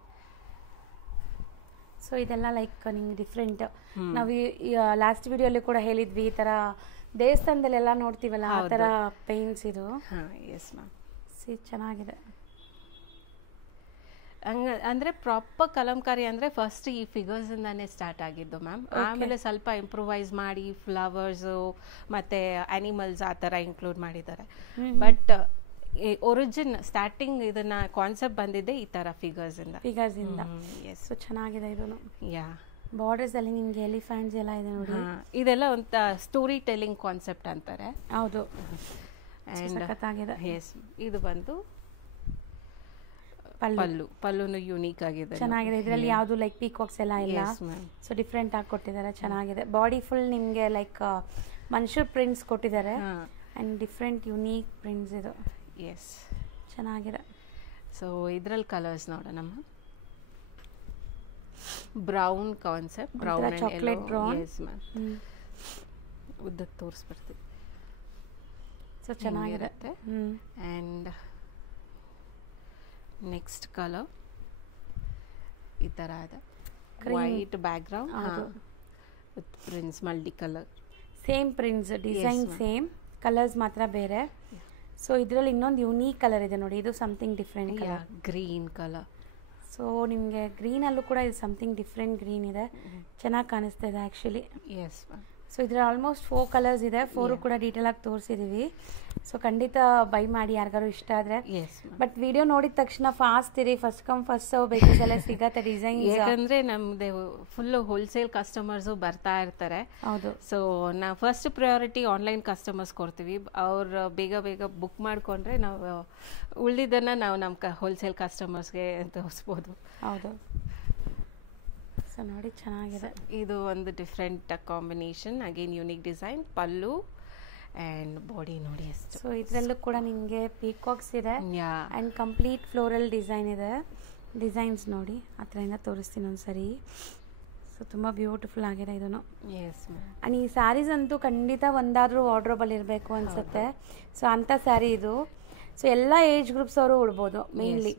ಸೊ ಇದೆಲ್ಲ ಲೈಕ್ ನಿಮ್ಗೆ ಡಿಫ್ರೆಂಟ್. ನಾವು ಲಾಸ್ಟ್ ವಿಡಿಯೋಲಿ ಕೂಡ ಹೇಳಿದ್ವಿ, ಈ ಥರ ದೇವಸ್ಥಾನದಲ್ಲೆಲ್ಲ ನೋಡ್ತೀವಲ್ಲ ಆ ಥರ ಪೇಂಟ್ಸ್ ಇದು. Yes ma'am. ಚೆನ್ನಾಗಿದೆ. ಅಂದರೆ ಪ್ರಾಪರ್ ಕಲಂಕಾರಿ ಅಂದರೆ ಫಸ್ಟ್ ಈ ಫಿಗರ್ಸಿಂದಾನೇ ಸ್ಟಾರ್ಟ್ ಆಗಿದ್ದು ಮ್ಯಾಮ್. ಆಮೇಲೆ ಸ್ವಲ್ಪ ಇಂಪ್ರೂವೈಸ್ ಮಾಡಿ ಫ್ಲವರ್ಸು ಮತ್ತು ಆ್ಯನಿಮಲ್ಸ್ ಆ ಥರ ಇನ್ಕ್ಲೂಡ್ ಮಾಡಿದ್ದಾರೆ. ಬಟ್ ಒರಿಜಿನ್ ಸ್ಟಾರ್ಟಿಂಗ್ ಇದನ್ನ ಕಾನ್ಸೆಪ್ಟ್ ಬಂದಿದೆ ಈ ಥರ ಫಿಗರ್ಸಿಂದ. ಎಸ್. ಸೊ ಚೆನ್ನಾಗಿದೆ ಇದು. ಯಾ. ಬಾರ್ಡರ್ಸ್ ಅಲ್ಲಿ ನಿಮಗೆ ಎಲಿಫೆಂಟ್ಸ್ ಎಲ್ಲ ಇದೆ ನೋಡಿ. ಇದೆಲ್ಲ ಒಂದು ಸ್ಟೋರಿ ಟೆಲ್ಲಿಂಗ್ ಕಾನ್ಸೆಪ್ಟ್ ಅಂತಾರೆ. ಹೌದು. ಸಖತ್ತಾಗಿದೆ. ಎಸ್. ಇದು ಬಂದು ಪಲ್ಲುನು ಯೂನಿಕ್ ಆಗಿದೆ, ಚೆನ್ನಾಗಿದೆ. ಇದರಲ್ಲಿ ಯಾವುದು ಲೈಕ್ ಪೀಕಾಕ್ಸ್ ಎಲ್ಲ ಇಲ್ಲ. ಸೊ ಡಿಫ್ರೆಂಟ್ ಆಗಿ ಕೊಟ್ಟಿದ್ದಾರೆ, ಚೆನ್ನಾಗಿದೆ. ಬಾಡಿ ಫುಲ್ ನಿಮಗೆ ಲೈಕ್ ಮನುಷ್ಯರ ಪ್ರಿಂಟ್ಸ್ ಕೊಟ್ಟಿದ್ದಾರೆ ಆ್ಯಂಡ್ ಡಿಫ್ರೆಂಟ್ ಯುನೀಕ್ ಪ್ರಿಂಟ್ಸ್ ಇದು. ಎಸ್, ಚೆನ್ನಾಗಿದೆ. ಸೊ ಇದರಲ್ಲಿ ಕಲರ್ಸ್ ನೋಡೋಣ. Brown concept, brown and chocolate brown. Yes ma'am. ಉದ್ದಕ್ಕೆ ತೋರಿಸ್ಬಿಡ್ತೀವಿ. ಸೊ ಚೆನ್ನಾಗಿರುತ್ತೆ. ಆ್ಯಂಡ್ ನೆಕ್ಸ್ಟ್ ಕಲರ್ ಈ ಥರ ಇದೆ, white background with prints, multi colour. Same prints, design same, colours ಮಾತ್ರ ಬೇರೆ. ಸೊ ಇದರಲ್ಲಿ ಇನ್ನೊಂದು ಯುನೀಕ್ ಕಲರ್ ಇದೆ ನೋಡಿ, ಇದು something different colour, green colour. So ನಿಮಗೆ ಗ್ರೀನಲ್ಲೂ ಕೂಡ ಇದು ಸಮಥಿಂಗ್ ಡಿಫ್ರೆಂಟ್ ಗ್ರೀನ್ ಇದೆ, ಚೆನ್ನಾಗಿ ಕಾಣಿಸ್ತಾ ಇದೆ ಆ್ಯಕ್ಚುಲಿ. Yes ma'am. ಸೊ ಇದರಲ್ಲಿ ಆಲ್ಮೋಸ್ಟ್ 4 ಕಲರ್ಸ್ ಇದೆ, 4 ಕೂಡ ಡೀಟೇಲ್ ಆಗಿ ತೋರಿಸಿದ್ದೀವಿ. ಸೊ ಖಂಡಿತ ಬೈ ಮಾಡಿ ಯಾರಿಗಾರು ಇಷ್ಟ ಆದರೆ. ಬಟ್ ವಿಡಿಯೋ ನೋಡಿದ ತಕ್ಷಣ ಫಾಸ್ಟ್ ಇರಿ, first come first serve basis ಎಲ್ಲ ಸಿಗತ್ತೆ ಡಿಸೈನ್. ಯಾಕಂದ್ರೆ ನಮ್ದು ಫುಲ್ ಹೋಲ್ಸೇಲ್ ಕಸ್ಟಮರ್ಸು ಬರ್ತಾ ಇರ್ತಾರೆ. ಹೌದು. ಸೊ ನಾವು ಫಸ್ಟ್ ಪ್ರಯಾರಿಟಿ ಆನ್ಲೈನ್ ಕಸ್ಟಮರ್ಸ್ ಕೊಡ್ತೀವಿ. ಅವ್ರು ಬೇಗ ಬೇಗ ಬುಕ್ ಮಾಡಿಕೊಂಡ್ರೆ ನಾವು ಉಳಿದಿದ್ದನ್ನು ನಾವು ನಮ್ಮ ಹೋಲ್ಸೇಲ್ ಕಸ್ಟಮರ್ಸ್ಗೆ ತೋರಿಸ್ಬೋದು. ಹೌದು. ಸೊ ನೋಡಿ ಚೆನ್ನಾಗಿದೆ. ಇದು ಒಂದು different combination, again unique design, pallu and body ನೋಡಿ ಎಷ್ಟು. ಸೊ ಇದರಲ್ಲೂ ಕೂಡ ನಿಮಗೆ ಪೀಕಾಕ್ಸ್ ಇದೆ ಆ್ಯಂಡ್ ಕಂಪ್ಲೀಟ್ ಫ್ಲೋರಲ್ ಡಿಸೈನ್ ಇದೆ. ಡಿಸೈನ್ಸ್ ನೋಡಿ ಆ ಥರದಿಂದ ತೋರಿಸ್ತೀನಿ ಒಂದ್ಸರಿ. ಸೊ ತುಂಬ ಬ್ಯೂಟಿಫುಲ್ ಆಗಿದೆ ಇದನ್ನು. S ma'am. ಆ್ಯಂಡ್ ಈ ಸ್ಯಾರೀಸ್ ಅಂತೂ ಖಂಡಿತ ಒಂದಾದರೂ ವಾರ್ಡ್ರೋಬಲ್ ಇರಬೇಕು ಅನಿಸುತ್ತೆ. ಸೊ ಅಂಥ ಸ್ಯಾರಿ ಇದು. ಸೊ ಎಲ್ಲ ಏಜ್ ಗ್ರೂಪ್ಸ್ ಅವರು ಉಡ್ಬೋದು ಮೇನ್ಲಿ.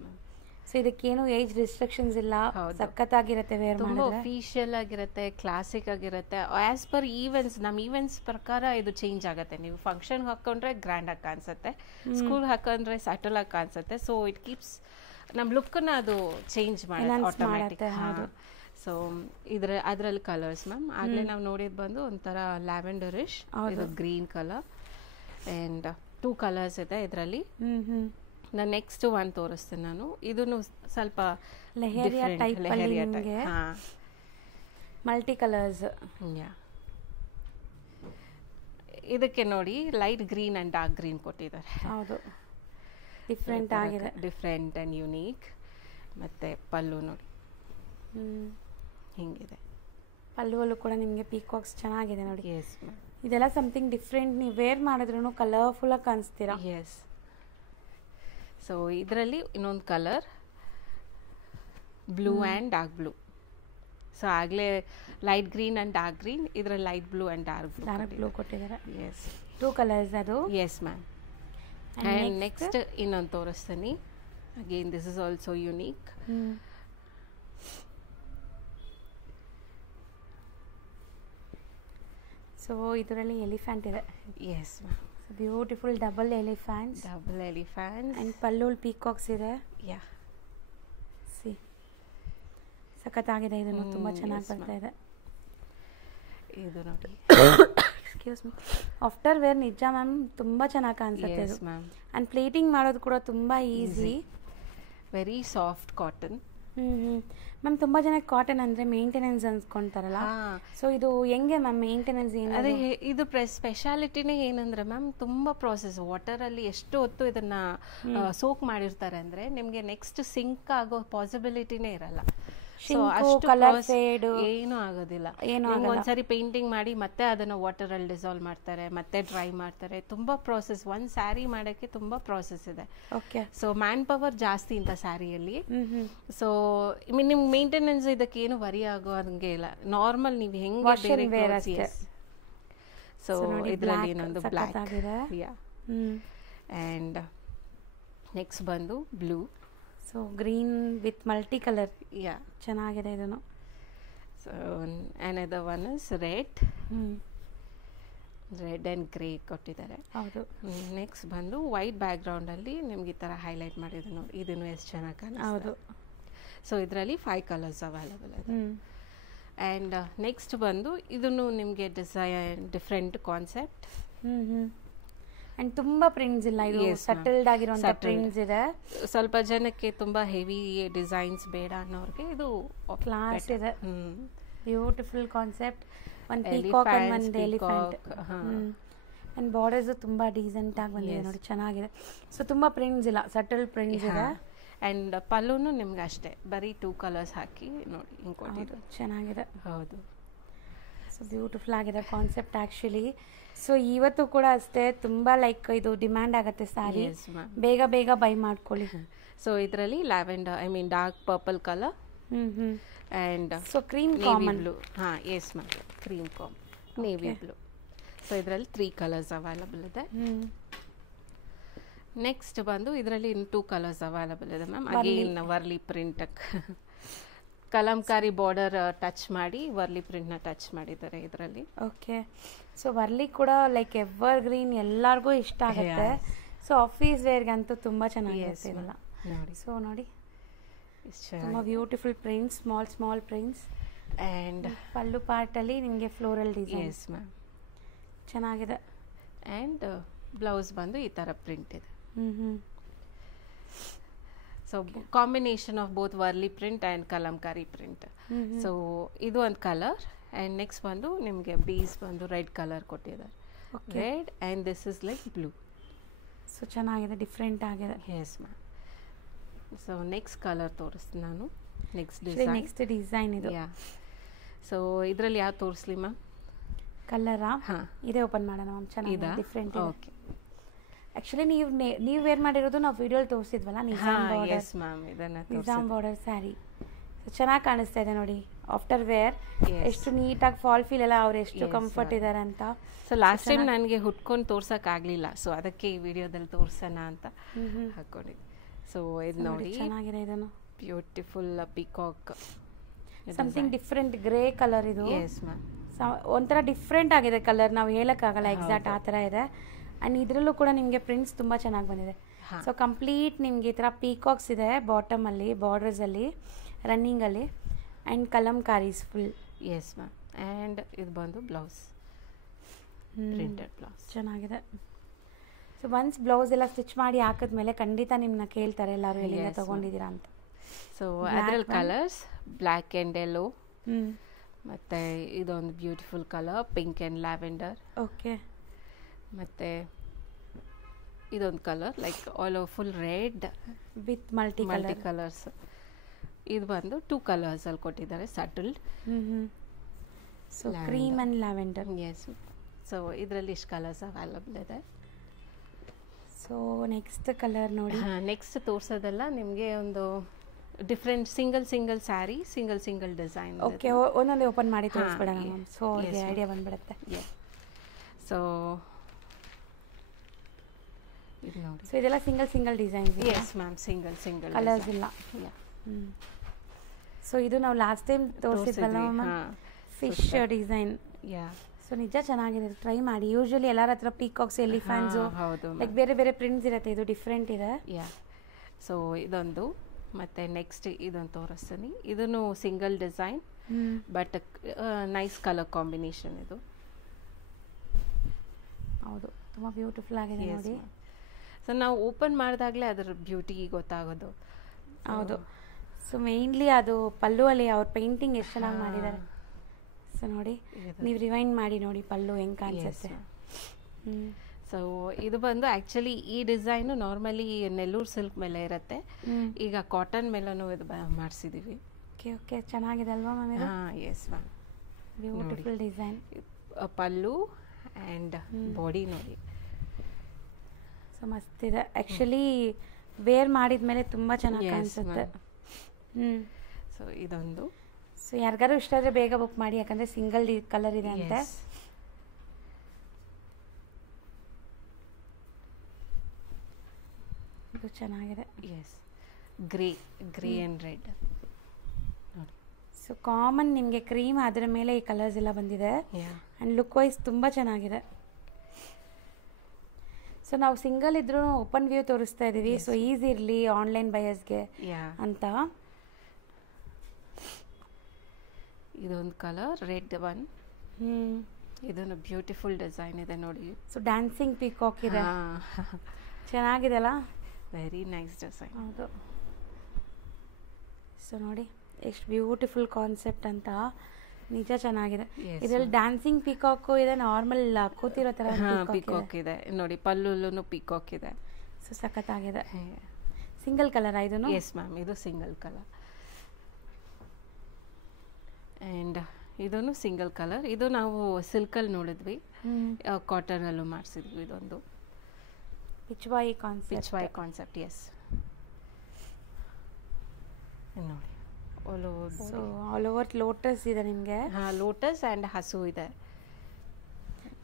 ಸೊ ಇದಕ್ಕೇನು ಏಜ್ ರಿಸ್ಟ್ರಿಕ್ಷನ್ಸ್ ಇಲ್ಲ, ಸಖತ್ತಾಗಿರುತ್ತೆ ವೇರ್ ಮಾಡಿದ್ರೆ. ಅಫಿಷಿಯಲ್ ಆಗಿರುತ್ತೆ, ಕ್ಲಾಸಿಕ್ ಆಗಿರುತ್ತೆ. ಆಸ್ ಪರ್ ಈವೆಂಟ್ಸ್, ನಮ್ಮ ಈವೆಂಟ್ಸ್ ಪ್ರಕಾರ ಇದು ಚೇಂಜ್ ಆಗುತ್ತೆ. ನೀವು ಫಂಕ್ಷನ್ ಹಾಕೊಂಡ್ರೆ ಗ್ರ್ಯಾಂಡ್ ಆಗಿ ಕಾಣಿಸುತ್ತೆ, ಸ್ಕೂಲ್ ಹಾಕೊಂಡ್ರೆ ಸಟಲ್ ಆಗಿ ಕಾಣಿಸುತ್ತೆ. ಸೊ ಇಟ್ ಕೀಪ್ಸ್ ನಮ್ಮ ಲುಕ್ನ ಅದು ಚೇಂಜ್ ಮಾಡುತ್ತೆ ಆಟೋಮ್ಯಾಟಿಕ್. ಸೊ ಅದರಲ್ಲಿ ಕಲರ್ಸ್ ಮ್ಯಾಮ್ ಆಗಲೇ ನಾವು ನೋಡಿದ್ ಬಂದು ಒಂಥರ ಲ್ಯಾವೆಂಡರಿಶ್, ಇದು ಗ್ರೀನ್ ಕಲರ್ ಆ್ಯಂಡ್ 2 ಕಲರ್ಸ್ ಇದೆ ಇದರಲ್ಲಿ. ನಾನು ನೆಕ್ಸ್ಟ್ ಒನ್ ತೋರಿಸ್ತೀನಿ ನಾನು. ಇದನ್ನು ಸ್ವಲ್ಪ ಲೆಹರಿಯಾ ಟೈಪ್ ಅಲ್ಲಿ ನಿಮಗೆ ಹಾಂ ಮಲ್ಟಿ ಕಲರ್ಸ್. ಯಾ ಇದಕ್ಕೆ ನೋಡಿ light green and dark green ಕೊಟ್ಟಿದ್ದಾರೆ. ಹೌದು, ಡಿಫ್ರೆಂಟ್ ಆಗಿದೆ, ಡಿಫ್ರೆಂಟ್ ಆ್ಯಂಡ್ ಯುನೀಕ್. ಮತ್ತು ಪಲ್ಲು ನೋಡಿ ಹಿಂಗಿದೆ. ಪಲ್ಲುವಲ್ಲೂ ಕೂಡ ನಿಮಗೆ ಪೀಕಾಕ್ಸ್ ಚೆನ್ನಾಗಿದೆ ನೋಡಿ. ಎಸ್ ಮ್ಯಾಮ್, ಇದೆಲ್ಲ ಸಮಥಿಂಗ್ ಡಿಫ್ರೆಂಟ್. ನೀವು ವೇರ್ ಮಾಡಿದ್ರೂ ಕಲರ್ಫುಲ್ಲಾಗಿ ಕಾಣಿಸ್ತೀರಾ. ಎಸ್. ಸೊ ಇದರಲ್ಲಿ ಇನ್ನೊಂದು colour blue and dark blue. So ಆಗಲೇ light green and dark green, ಇದರಲ್ಲಿ light blue and dark blue ಕೊಟ್ಟಿದ್ದಾರೆ. ಎಸ್, 2 ಕಲರ್ಸ್ ಅದು. Yes ma'am. ಆ್ಯಂಡ್ ನೆಕ್ಸ್ಟ್ ಇನ್ನೊಂದು ತೋರಿಸ್ತೀನಿ. Again this is also unique. So ಇದರಲ್ಲಿ ಎಲಿಫೆಂಟ್ ಇದೆ. Yes ma'am, beautiful double elephants and ಪಲ್ಲುಲ್ peacocks ಇದೆ. ಯಾ, ಸಿ ಸಖತ್ತಾಗಿದೆ. ಇದನ್ನು ತುಂಬ ಚೆನ್ನಾಗಿ ಬರ್ತಾ ಇದೆ. ಇದು ನೋಡಿ, ಎಕ್ಸ್ಕ್ಯೂಸ್ ಮೀ, ಆಫ್ಟರ್ ವೇರ್ ನಿಜ ಮ್ಯಾಮ್ ತುಂಬ ಚೆನ್ನಾಗಿ ಕಾಣಿಸುತ್ತೆ ಇದು. ಆ್ಯಂಡ್ ಪ್ಲೇಟಿಂಗ್ ಮಾಡೋದು ಕೂಡ ತುಂಬ easy. Very soft cotton. Ma'am ತುಂಬ ಜನಕ್ಕೆ ಕಾಟನ್ ಅಂದರೆ ಮೇಂಟೆನೆನ್ಸ್ ಅನ್ಸ್ಕೊಳ್ತಾರಲ್ಲ, ಸೊ ಇದು ಹೆಂಗೆ ಮ್ಯಾಮ್ ಮೇಂಟೆನೆನ್ಸ್ ಏನು? ಅದೇ ಇದು ಸ್ಪೆಷಾಲಿಟಿನೇ ಏನಂದ್ರೆ ಮ್ಯಾಮ್, ತುಂಬ ಪ್ರಾಸೆಸ್. ವಾಟರಲ್ಲಿ ಎಷ್ಟು ಹೊತ್ತು ಇದನ್ನ ಸೋಕ್ ಮಾಡಿರ್ತಾರೆ ಅಂದರೆ ನಿಮಗೆ ನೆಕ್ಸ್ಟ್ ಸಿಂಕ್ ಆಗೋ ಪಾಸಿಬಿಲಿಟಿನೇ ಇರಲ್ಲ. ಏನೂ ಆಗೋದಿಲ್ಲ. ಒಂದ್ಸರಿ ಪೇಂಟಿಂಗ್ ಮಾಡಿ ಮತ್ತೆ ಅದನ್ನ ವಾಟರಲ್ಲಿ ಡಿಸಾಲ್ವ್ ಮಾಡ್ತಾರೆ, ಮತ್ತೆ ಡ್ರೈ ಮಾಡ್ತಾರೆ. ತುಂಬಾ ಪ್ರಾಸೆಸ್. ಒಂದು ಸ್ಯಾರಿ ಮಾಡೋಕ್ಕೆ ತುಂಬಾ ಪ್ರಾಸೆಸ್ ಇದೆ. ಸೊ ಮ್ಯಾನ್ ಪವರ್ ಜಾಸ್ತಿ ಇಂಥ ಸ್ಯಾರಿಯಲ್ಲಿ. ಸೊ ನಿಮ್ಗೆ ಮೇಂಟೆನೆನ್ಸ್ ಇದಕ್ಕೆ ಏನು ವರಿ ಆಗೋ ಹಂಗೆ ಇಲ್ಲ. ನಾರ್ಮಲ್ ನೀವು ಹೆಂಗೆ. ಸೊ ಇದರಲ್ಲಿ ಇನ್ನೊಂದು ಬ್ಲ್ಯಾಕ್. ಆ್ಯಂಡ್ ನೆಕ್ಸ್ಟ್ ಬಂದು blue. So green with multi colour. Yeah, ಚೆನ್ನಾಗಿದೆ ಇದನ್ನು. So another one is red and grey ಕೊಟ್ಟಿದ್ದಾರೆ. ಹೌದು. ನೆಕ್ಸ್ಟ್ ಬಂದು ವೈಟ್ ಬ್ಯಾಕ್ಗ್ರೌಂಡಲ್ಲಿ ನಿಮ್ಗೆ ಈ ಥರ ಹೈಲೈಟ್ ಮಾಡಿದ್ರು ನೋಡಿ. ಇದನ್ನು ಎಷ್ಟು ಚೆನ್ನಾಗಿ ಕಾಣಿಸ್ತಾ. ಹೌದು. ಸೊ ಇದರಲ್ಲಿ 5 ಕಲರ್ಸ್ ಅವೈಲಬಲ್ ಇದೆ. ಆ್ಯಂಡ್ ನೆಕ್ಸ್ಟ್ ಬಂದು ಇದನ್ನು ನಿಮಗೆ ಡಿಫ್ರೆಂಟ್ ಕಾನ್ಸೆಪ್ಟ್. ಅಂಡ್ ತುಂಬಾ ಪ್ರಿಂಟ್ಸ್ ಇಲ್ಲ, ಇದು ಸಟಲ್ಡ್ ಆಗಿರುವಂತ ಪ್ರಿಂಟ್ಸ್ ಇದೆ. ಸ್ವಲ್ಪ ಜನಕ್ಕೆ ತುಂಬಾ ಹೆವಿ ಡಿಸೈನ್ಸ್ ಬೇಡ ಅನ್ನೋರಿಗೆ ಇದು ಕ್ಲಾಸ್ ಇದೆ. Beautiful concept. ಒಂದು ಪೀಕಾಕ್ ಅಂಡ್ ಒಂದು ಎಲಿಫೆಂಟ್. ಅಂಡ್ ಬಾರ್ಡರ್ಸ್ ತುಂಬಾ ಡೀಸೆಂಟ್ ಆಗಿ ಬಂದಿದೆ ನೋಡಿ, ಚೆನ್ನಾಗಿದೆ. ಸೊ ತುಂಬಾ ಪ್ರಿಂಟ್ಸ್ ಇಲ್ಲ, ಸಟಲ್ ಪ್ರಿಂಟ್ಸ್ ಇದೆ. ಆ್ಯಂಡ್ ಪಲ್ಲುನು ನಿಮ್ಗೆ ಅಷ್ಟೇ ಬರೀ 2 ಕಲರ್ಸ್ ಹಾಕಿ ನೋಡಿ ಹಿಂಗೆ ಕೊಟ್ಟಿದ್ದು. ಚೆನ್ನಾಗಿದೆ. ಹೌದು. ಸೊ ಬ್ಯೂಟಿಫುಲ್ ಆಗಿದೆ ಕಾನ್ಸೆಪ್ಟ್ ಆ್ಯಕ್ಚುಲಿ. ಸೊ ಇವತ್ತು ಕೂಡ ಅಷ್ಟೇ ತುಂಬ ಲೈಕ್ ಇದು ಡಿಮ್ಯಾಂಡ್ ಆಗುತ್ತೆ ಸ್ಯಾರಿ. ಬೇಗ ಬೇಗ ಬೈ ಮಾಡ್ಕೊಳ್ಳಿ. ಸೊ ಇದರಲ್ಲಿ lavender, I mean dark purple colour and so cream common blue. ಹಾಂ, yes ma'am, cream common, navy blue. So ಇದರಲ್ಲಿ 3 ಕಲರ್ಸ್ ಅವೈಲಬಲ್ ಇದೆ. ನೆಕ್ಸ್ಟ್ ಬಂದು ಇದರಲ್ಲಿ ಇನ್ನು 2 ಕಲರ್ಸ್ ಅವೈಲಬಲ್ ಇದೆ ma'am. Again Warli print, Kalamkari border touch ಮಾಡಿ ವರ್ಲಿ ಪ್ರಿಂಟ್ನ ಟಚ್ ಮಾಡಿದ್ದಾರೆ ಇದರಲ್ಲಿ. ಓಕೆ. ಸೊ ವರ್ಲಿ ಕೂಡ ಲೈಕ್ ಎವರ್ ಗ್ರೀನ್ ಎಲ್ಲರಿಗೂ ಇಷ್ಟ ಆಗುತ್ತೆ. ಸೊ ಆಫೀಸ್ ವೇರ್ಗಂತೂ ತುಂಬ ಚೆನ್ನಾಗಿರುತ್ತೆ ಇವೆಲ್ಲ ನೋಡಿ. ಸೊ ನೋಡಿ, ತುಂಬ beautiful prints, small prints. And pallu ಪಾರ್ಟಲ್ಲಿ ನಿಮಗೆ ಫ್ಲೋರಲ್ ಡಿಸೈನ್. ಎಸ್ ಮ್ಯಾಮ್, ಚೆನ್ನಾಗಿದೆ. ಆ್ಯಂಡ್ ಬ್ಲೌಸ್ ಬಂದು ಈ ಥರ ಪ್ರಿಂಟ್ ಇದೆ. So combination of both Warli print and Kalamkari print. So ಇದು ಒಂದು ಕಲರ್. ಆ್ಯಂಡ್ ನೆಕ್ಸ್ಟ್ ಬಂದು ನಿಮಗೆ ಬೀಸ್ ಬಂದು ರೆಡ್ ಕಲರ್ ಕೊಟ್ಟಿದ್ದಾರೆ. Red and this is like blue. So ಚೆನ್ನಾಗಿದೆ, ಡಿಫ್ರೆಂಟ್ ಆಗಿದೆ. Yes ma'am. So next colour ತೋರಿಸ್ತೀನಿ ನಾನು. ನೆಕ್ಸ್ಟ್ ಡಿಸೈನ್ ಇದು. ಯಾ. ಸೊ ಇದರಲ್ಲಿ ಯಾವ್ದು ತೋರಿಸ್ಲಿ ಮ್ಯಾಮ್? ಕಲರಾ? ಹಾಂ, ಇದೇ ಓಪನ್ ಮಾಡೋಣ ಮ್ಯಾಮ್. ಚೆನ್ನಾಗಿದೆ, ಡಿಫ್ರೆಂಟ್. ಓಕೆ. ಆ್ಯಕ್ಚುಲಿ ನೀವು ವೇರ್ ಮಾಡಿರೋದು ನಾವು ವಿಡಿಯೋಲಿ ತೋರಿಸಿದ್ವಲ್ಲ, ನಿಜಾಮ್ ಬಾರ್ಡರ್ ಸ್ಯಾರಿ. ಚೆನ್ನಾಗಿ ಕಾಣಿಸ್ತಾ ಇದೆ ನೋಡಿ ಆಫ್ಟರ್ ವೇರ್. ಎಷ್ಟು ನೀಟಾಗಿ ಫಾಲ್ ಫೀಲ್ ಎಲ್ಲ ಅವ್ರು ಎಷ್ಟು ಕಂಫರ್ಟ್ ಇದ್ದಾರೆ ಅಂತ. ಸೊ ಲಾಸ್ಟ್ ಟೈಮ್ ನನಗೆ ಹುಟ್ಕೊಂಡು ತೋರ್ಸೋಕ್ಕಾಗಲಿಲ್ಲ, ಸೊ ಅದಕ್ಕೆ ಈ ವಿಡಿಯೋದಲ್ಲಿ ತೋರ್ಸೋಣ ಅಂತ ಹಾಕೊಂಡಿದ್ದೆ. ಸೊ ಇದು ನೋಡಿ, ಚೆನ್ನಾಗಿದೆ. ಇದನ್ನು beautiful peacock, something different grey colour ಇದು. Yes ma'am. ಒಂಥರ ಡಿಫ್ರೆಂಟ್ ಆಗಿದೆ ಕಲರ್, ನಾವು ಹೇಳೋಕ್ಕಾಗಲ್ಲ ಎಕ್ಸಾಕ್ಟ್ ಆ ಥರ ಇದೆ. ಆ್ಯಂಡ್ ಇದರಲ್ಲೂ ಕೂಡ ನಿಮಗೆ ಪ್ರಿಂಟ್ಸ್ ತುಂಬ ಚೆನ್ನಾಗಿ ಬಂದಿದೆ. ಸೊ ಕಂಪ್ಲೀಟ್ ನಿಮಗೆ ಈ ಥರ ಪೀಕಾಕ್ಸ್ ಇದೆ ಬಾಟಮಲ್ಲಿ, ಬಾರ್ಡರ್ಸಲ್ಲಿ, ರನ್ನಿಂಗಲ್ಲಿ, and Kalamkaris full. Yes ma'am. And ಇದು ಬಂದು ಬ್ಲೌಸ್, ಪ್ರಿಂಟೆಡ್ ಬ್ಲೌಸ್. ಚೆನ್ನಾಗಿದೆ. ಸೊ ಒನ್ಸ್ ಬ್ಲೌಸ್ ಎಲ್ಲ ಸ್ಟಿಚ್ ಮಾಡಿ ಹಾಕಿದ್ಮೇಲೆ ಖಂಡಿತ ನಿಮ್ಮನ್ನ ಕೇಳ್ತಾರೆ ಎಲ್ಲರೂ ಎಲ್ಲಿಂದ ತೊಗೊಂಡಿದ್ದೀರಾ ಅಂತ. ಸೊ ಅದರಲ್ಲಿ ಕಲರ್ಸ್ ಬ್ಲ್ಯಾಕ್ ಆ್ಯಂಡ್ ಯೆಲ್ಲೋ, ಮತ್ತು ಇದೊಂದು beautiful colour pink and lavender. Okay. ಮತ್ತು ಇದೊಂದು colour like all over full red with multi colours. ಇದು ಬಂದು 2 ಕಲರ್ಸಲ್ಲಿ ಕೊಟ್ಟಿದ್ದಾರೆ settled. So cream and lavender. Yes. So ಇದರಲ್ಲಿ ಇಷ್ಟು ಕಲರ್ಸ್ ಅವೈಲಬಲ್ ಇದೆ. ಸೊ ನೆಕ್ಸ್ಟ್ ಕಲರ್ ನೋಡಿ. ನೆಕ್ಸ್ಟ್ ತೋರಿಸೋದೆಲ್ಲ ನಿಮಗೆ ಒಂದು different single sari single design. Okay, ಒಂದೊಂದೇ ಓಪನ್ ಮಾಡಿ ತೋರಿಸ್ಬಿಡೋಣ ಮ್ಯಾಮ್. ಸೊ ಅವ್ರಿಗೆ ಐಡಿಯಾ ಬಂದ್ಬಿಡುತ್ತೆ. ಸೊ ಇದು ನೋಡಿ. ಸೊ ಇದೆಲ್ಲ single designs. Yes ma'am, single colours ಇಲ್ಲ. ಸೊ ಇದು ನಾವು ಲಾಸ್ಟ್ ಟೈಮ್ ತೋರಿಸಿದ್ವಲ್ಲ ಮ್ಯಾಮ್, ಫಿಶ್ ಡಿಸೈನ್. ಸೊ ನಿಜ ಚೆನ್ನಾಗಿದೆ, ಟ್ರೈ ಮಾಡಿ. ಯೂಶಲಿ ಎಲ್ಲರ ಹತ್ರ ಪೀಕಾಕ್ಸ್, ಎಲಿಫೆಂಟ್ಸು, ಲೈಕ್ ಬೇರೆ ಬೇರೆ ಪ್ರಿಂಟ್ಸ್ ಇರುತ್ತೆ. ಇದು ಡಿಫ್ರೆಂಟ್ ಇದೆ. ಸೊ ಇದೊಂದು, ಮತ್ತು ನೆಕ್ಸ್ಟ್ ಇದೊಂದು ತೋರಿಸ್ತೀನಿ. ಇದನ್ನು single design but nice colour combination. ಇದು ಹೌದು, ತುಂಬ ಬ್ಯೂಟಿಫುಲ್ ಆಗಿದೆ ನೋಡಿ. ಸೊ ನಾವು ಓಪನ್ ಮಾಡಿದಾಗಲೇ ಅದರ ಬ್ಯೂಟಿ ಗೊತ್ತಾಗೋದು. ಹೌದು. ಸೊ ಮೇನ್ಲಿ ಅದು ಪಲ್ಲು ಅಲ್ಲಿ ಅವ್ರ ಪೇಂಟಿಂಗ್ ಎಷ್ಟು ಚೆನ್ನಾಗಿ ಮಾಡಿದ್ದಾರೆ. ಸೊ ನೋಡಿ, ನೀವು ರಿವೈಂಡ್ ಮಾಡಿ ನೋಡಿ ಪಲ್ಲು ಹೆಂಗೆ ಕಾಣಿಸುತ್ತೆ. ಸೊ ಇದು ಬಂದು ಆ್ಯಕ್ಚುಲಿ ಈ ಡಿಸೈನು ನಾರ್ಮಲಿ ನೆಲ್ಲೂರು ಸಿಲ್ಕ್ ಮೇಲೆ ಇರುತ್ತೆ. ಈಗ ಕಾಟನ್ ಮೇಲೂ ಇದು ಮಾಡಿಸಿದ್ದೀವಿ. ಓಕೆ ಓಕೆ, ಚೆನ್ನಾಗಿದೆ ಅಲ್ವಾ ಮ್ಯಾಮ್? ಹಾಂ, yes ma'am. Beautiful design. Pallu and body ನೋಡಿ. ಸೊ ಮಸ್ತಿದೆ. ಆ್ಯಕ್ಚುಲಿ ವೇರ್ ಮಾಡಿದ್ಮೇಲೆ ತುಂಬ ಚೆನ್ನಾಗಿ ಕಾಣಿಸುತ್ತೆ. ಸೊ ಇದೊಂದು. ಸೊ ಯಾರಿಗಾರು ಇಷ್ಟ ಆದರೆ ಬೇಗ ಬುಕ್ ಮಾಡಿ, ಯಾಕಂದರೆ ಸಿಂಗಲ್ ಕಲರ್ ಇದೆ ಅಂತೆ. ಇದು ಚೆನ್ನಾಗಿದೆ. ಎಸ್, ಗ್ರೇ ಆ್ಯಂಡ್ ರೆಡ್ ನೋಡಿ. ಸೊ ಕಾಮನ್ ನಿಮಗೆ ಕ್ರೀಮ್, ಅದರ ಮೇಲೆ ಈ ಕಲರ್ಸ್ ಎಲ್ಲ ಬಂದಿದೆ. ಆ್ಯಂಡ್ ಲುಕ್ ವೈಸ್ ತುಂಬ ಚೆನ್ನಾಗಿದೆ. ಸೊ ನಾವು ಸಿಂಗಲ್ ಇದ್ರೂ ಓಪನ್ ವ್ಯೂ ತೋರಿಸ್ತಾ ಇದ್ದೀವಿ. ಸೊ ಈಸಿ ಇರಲಿ ಆನ್ಲೈನ್ ಬಯರ್ಸ್ಗೆ ಅಂತ. ಇದೊಂದು ಕಲರ್ ರೆಡ್ ಒನ್. ಇದೊಂದು ಬ್ಯೂಟಿಫುಲ್ ಡಿಸೈನ್ ಇದೆ ನೋಡಿ. ಸೊ ಡ್ಯಾನ್ಸಿಂಗ್ ಪೀಕಾಕ್ ಇದೆ, ಚೆನ್ನಾಗಿದೆ ಅಲ್ಲ? Very nice design. ಹೌದು. ಸೊ ನೋಡಿ ಎಷ್ಟು ಬ್ಯೂಟಿಫುಲ್ ಕಾನ್ಸೆಪ್ಟ್ ಅಂತ. ನಿಜ ಚೆನ್ನಾಗಿದೆ. ಇದರಲ್ಲಿ ಡ್ಯಾನ್ಸಿಂಗ್ ಪೀಕಾಕು ಇದೆ, ನಾರ್ಮಲ್ ಕೂತಿರೋ ಥರ ಪೀಕಾಕ್ ಇದೆ ನೋಡಿ. ಪಲ್ಲುಲ್ಲೂ ಪೀಕಾಕ್ ಇದೆ. ಸೊ ಸಖತ್ತಾಗಿದೆ. ಸಿಂಗಲ್ ಕಲರ್ ಇದನ್ನು? ಎಸ್ ಮ್ಯಾಮ್, ಇದು ಸಿಂಗಲ್ ಕಲರ್. ಆ್ಯಂಡ್ ಇದನ್ನು ಸಿಂಗಲ್ ಕಲರ್. ಇದು ನಾವು ಸಿಲ್ಕಲ್ಲಿ ನೋಡಿದ್ವಿ, ಕಾಟನಲ್ಲೂ ಮಾಡಿಸಿದ್ವಿ. ಇದೊಂದು ಪಿಚ್ವಾಯಿ ಕಾನ್ಸೆಪ್ಟ್. ಎಸ್ ನೋಡಿ, ಸೊ ಆಲ್ ಓವರ್ ಲೋಟಸ್ ಇದೆ ನಿಮಗೆ. ಲೋಟಸ್ ಆ್ಯಂಡ್ ಹಸು ಇದೆ.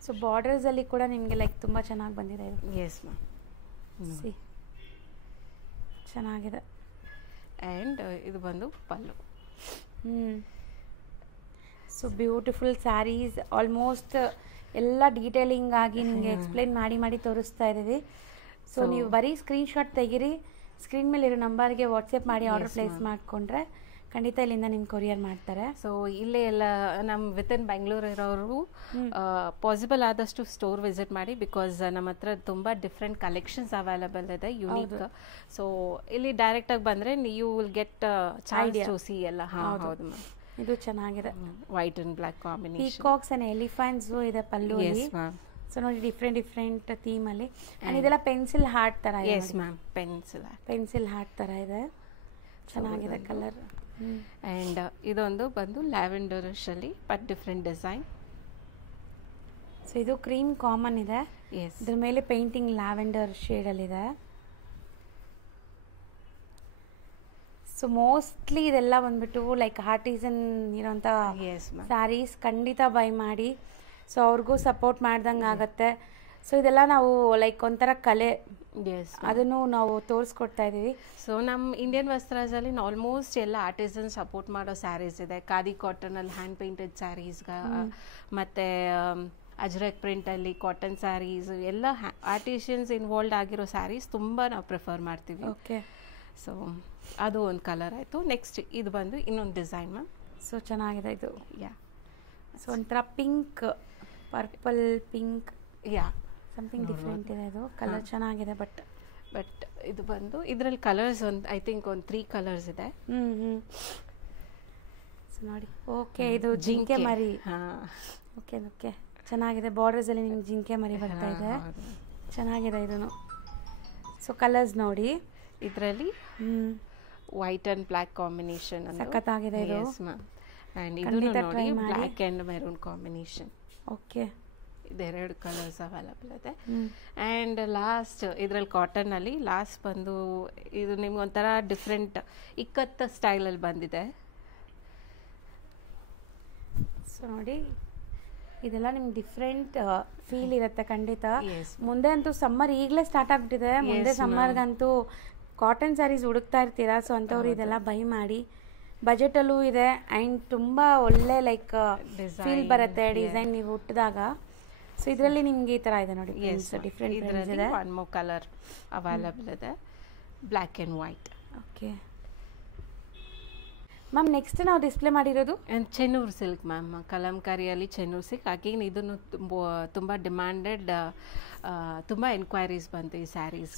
ಸೊ ಬಾರ್ಡರ್ಸಲ್ಲಿ ಕೂಡ ನಿಮಗೆ ಲೈಕ್ ತುಂಬ ಚೆನ್ನಾಗಿ ಬಂದಿದೆ ಇದು. ಎಸ್ ಮ್ಯಾಮ್, ಸಿ ಚೆನ್ನಾಗಿದೆ. ಆ್ಯಂಡ್ ಇದು ಬಂದು pallu. So beautiful saris. Almost ಎಲ್ಲ ಡೀಟೇಲಿಂಗ್ ಆಗಿ ನಿಮಗೆ ಎಕ್ಸ್ಪ್ಲೈನ್ ಮಾಡಿ ತೋರಿಸ್ತಾ ಇದ್ದೀವಿ. ಸೊ ನೀವು ಬರೀ ಸ್ಕ್ರೀನ್ಶಾಟ್ ತೆಗೀರಿ, ಸ್ಕ್ರೀನ್ ಮೇಲೆ ಇರೋ ನಂಬರ್ಗೆ ವಾಟ್ಸಪ್ ಮಾಡಿ ಆರ್ಡರ್ ಪ್ಲೇಸ್ ಮಾಡಿಕೊಂಡ್ರೆ ಖಂಡಿತ ಇಲ್ಲಿಂದ ನಿಮ್ಮ ಕೊರಿಯರ್ ಮಾಡ್ತಾರೆ. ಸೊ ಇಲ್ಲೇ ಎಲ್ಲ ನಮ್ಮ ವಿತಿನ್ ಬೆಂಗಳೂರು ಇರೋರು ಪಾಸಿಬಲ್ ಆದಷ್ಟು ಸ್ಟೋರ್ ವಿಸಿಟ್ ಮಾಡಿ, ಬಿಕಾಸ್ ನಮ್ಮ ಹತ್ರ ತುಂಬ ಡಿಫ್ರೆಂಟ್ ಕಲೆಕ್ಷನ್ಸ್ ಅವೈಲಬಲ್ ಇದೆ, ಯುನೀಕ್. ಸೊ ಇಲ್ಲಿ ಡೈರೆಕ್ಟಾಗಿ ಬಂದರೆ you will get chance to see ಎಲ್ಲ. ಹೌದು ಮ್ಯಾಮ್, ಇದು ಚೆನ್ನಾಗಿದೆ. White and black combination. Peacocks and elephants ಇದೆ ಪಲ್ಲು. ಸೊ ನೋಡಿ ಡಿಫ್ರೆಂಟ್ ಥೀಮ್ ಅಲ್ಲಿ. ಅಂಡ್ ಇದೆಲ್ಲ ಪೆನ್ಸಿಲ್ ಹಾರ್ಟ್ ತರ ಇದೆ. ಎಸ್ ಮ್ಯಾಮ್, ಪೆನ್ಸಿಲ್ ಹಾರ್ಟ್ ತರ ಇದೆ, ಚೆನ್ನಾಗಿದೆ ಕಲರ್. ಆ್ಯಂಡ್ ಇದೊಂದು ಬಂದು ಲ್ಯಾವೆಂಡರಿಶ್ ಅಲ್ಲಿ ಬಟ್ ಡಿಫ್ರೆಂಟ್ ಡಿಸೈನ್. ಸೊ ಇದು ಕ್ರೀಮ್ ಕಾಮನ್ ಇದೆ. ಎಸ್, ಇದ್ರ ಮೇಲೆ ಪೇಂಟಿಂಗ್ ಲ್ಯಾವೆಂಡರ್ ಶೇಡಲ್ಲಿದೆ. ಸೊ ಮೋಸ್ಟ್ಲಿ ಇದೆಲ್ಲ ಬಂದ್ಬಿಟ್ಟು ಲೈಕ್ ಆರ್ಟಿಸನ್ ಇರೋಂಥ ಸ್ಯಾರೀಸ್. ಖಂಡಿತ ಬೈ ಮಾಡಿ. ಸೊ ಅವ್ರಿಗೂ ಸಪೋರ್ಟ್ ಮಾಡ್ದಂಗೆ ಆಗುತ್ತೆ. ಸೊ ಇದೆಲ್ಲ ನಾವು ಲೈಕ್ ಒಂಥರ ಕಲೆ, ಅದನ್ನು ನಾವು ತೋರಿಸ್ಕೊಡ್ತಾ ಇದ್ದೀವಿ. ಸೊ ನಮ್ಮ ಇಂಡಿಯನ್ ವಸ್ತ್ರಾಜಲ್ಲಿ ಆಲ್ಮೋಸ್ಟ್ ಎಲ್ಲ ಆರ್ಟಿಸನ್ ಸಪೋರ್ಟ್ ಮಾಡೋ ಸ್ಯಾರೀಸ್ ಇದೆ. ಖಾದಿ ಕಾಟನಲ್ಲಿ ಹ್ಯಾಂಡ್ ಪೇಂಟೆಡ್ ಸ್ಯಾರೀಸ್, ಮತ್ತು ಅಜ್ರಕ್ ಪ್ರಿಂಟಲ್ಲಿ ಕಾಟನ್ ಸ್ಯಾರೀಸ್, ಎಲ್ಲ ಆರ್ಟಿಷಿಯನ್ಸ್ ಇನ್ವಾಲ್ವ್ ಆಗಿರೋ ಸ್ಯಾರೀಸ್ ತುಂಬ ನಾವು ಪ್ರಿಫರ್ ಮಾಡ್ತೀವಿ. ಓಕೆ. ಸೊ ಅದು ಒಂದು ಕಲರ್ ಆಯಿತು. ನೆಕ್ಸ್ಟ್ ಇದು ಬಂದು ಇನ್ನೊಂದು ಡಿಸೈನ್ ಮ್ಯಾಮ್. ಸೊ ಚೆನ್ನಾಗಿದೆ ಇದು. ಸೊ ಒಂಥರ ಪಿಂಕ್, ಪರ್ಪಲ್ ಪಿಂಕ್. ಯಾ, ಸೊ ಸಮಥಿಂಗ್ ಡಿಫ್ರೆಂಟ್ ಇದೆ ಇದು ಕಲರ್ ಚೆನ್ನಾಗಿದೆ ಬಟ್ ಇದು ಬಂದು ಇದರಲ್ಲಿ ಕಲರ್ಸ್ ಒಂದು ಐ ಥಿಂಕ್ ಒಂದು 3 ಕಲರ್ಸ್ ಇದೆ. ಸೊ ನೋಡಿ ಓಕೆ ಇದು ಜಿಂಕೆ ಮರಿ. ಓಕೆ ಓಕೆ ಚೆನ್ನಾಗಿದೆ. ಬಾರ್ಡರ್ಸ್ ಅಲ್ಲಿ ನಿಮ್ಗೆ ಜಿಂಕೆ ಮರಿ ಬರ್ತಾ ಇದೆ. ಚೆನ್ನಾಗಿದೆ ಇದನ್ನು. ಸೊ ಕಲರ್ಸ್ ನೋಡಿ ಇದರಲ್ಲಿ ವೈಟ್ ಅಂಡ್ ಬ್ಲ್ಯಾಕ್ ಕಾಂಬಿನೇಷನ್ ಸಖತ್ತಾಗಿದೆ ಇದು. ಅಂಡ್ ಇದು ನೋಡಿ black and maroon combination. Okay ಇದೆರಡು ಕಲರ್ಸ್ ಅವೈಲಬಲ್ ಇದೆ. ಆ್ಯಂಡ್ ಲಾಸ್ಟ್ ಇದರಲ್ಲಿ ಕಾಟನಲ್ಲಿ ಲಾಸ್ಟ್ ಬಂದು ಇದು ನಿಮ್ಗೆ ಒಂಥರ ಡಿಫ್ರೆಂಟ್ ಇಕ್ಕತ್ತ ಸ್ಟೈಲಲ್ಲಿ ಬಂದಿದೆ. ಸೊ ನೋಡಿ ಇದೆಲ್ಲ ನಿಮ್ಗೆ ಡಿಫ್ರೆಂಟ್ ಫೀಲ್ ಇರುತ್ತೆ ಖಂಡಿತ. ಮುಂದೆ ಅಂತೂ ಸಮ್ಮರ್ ಈಗಲೇ ಸ್ಟಾರ್ಟ್ ಆಗ್ಬಿಟ್ಟಿದೆ. ಮುಂದೆ ಸಮ್ಮರ್ಗಂತೂ ಕಾಟನ್ ಸ್ಯಾರೀಸ್ ಹುಡುಕ್ತಾ ಇರ್ತೀರಾ. ಸೊ ಅಂಥವ್ರು ಇದೆಲ್ಲ ಬೈ ಮಾಡಿ. ಬಜೆಟಲ್ಲೂ ಇದೆ ಆ್ಯಂಡ್ ತುಂಬ ಒಳ್ಳೆ ಲೈಕ್ ಫೀಲ್ ಬರುತ್ತೆ ಡಿಸೈನ್ ನೀವು ಹುಟ್ಟಿದಾಗ. ಸೊ ಇದರಲ್ಲಿ ನಿಮ್ಗೆ ಈ ಥರ ಇದೆ ನೋಡಿ ಡಿಫ್ರೆಂಟ್ ಇದೆ. ಒನ್ ಮೋರ್ ಕಲರ್ ಅವೈಲಬಲ್ ಇದೆ, black and white. Okay ma'am next ನಾವು ಡಿಸ್ಪ್ಲೇ ಮಾಡಿರೋದು Chennur silk ma'am. ಕಲಂಕಾರಿಯಲ್ಲಿ Chennur silk. Again ಇದನ್ನು ತುಂಬ ಡಿಮ್ಯಾಂಡೆಡ್, ತುಂಬ ಎನ್ಕ್ವೈರೀಸ್ ಬಂತು ಈ ಸ್ಯಾರೀಸ್.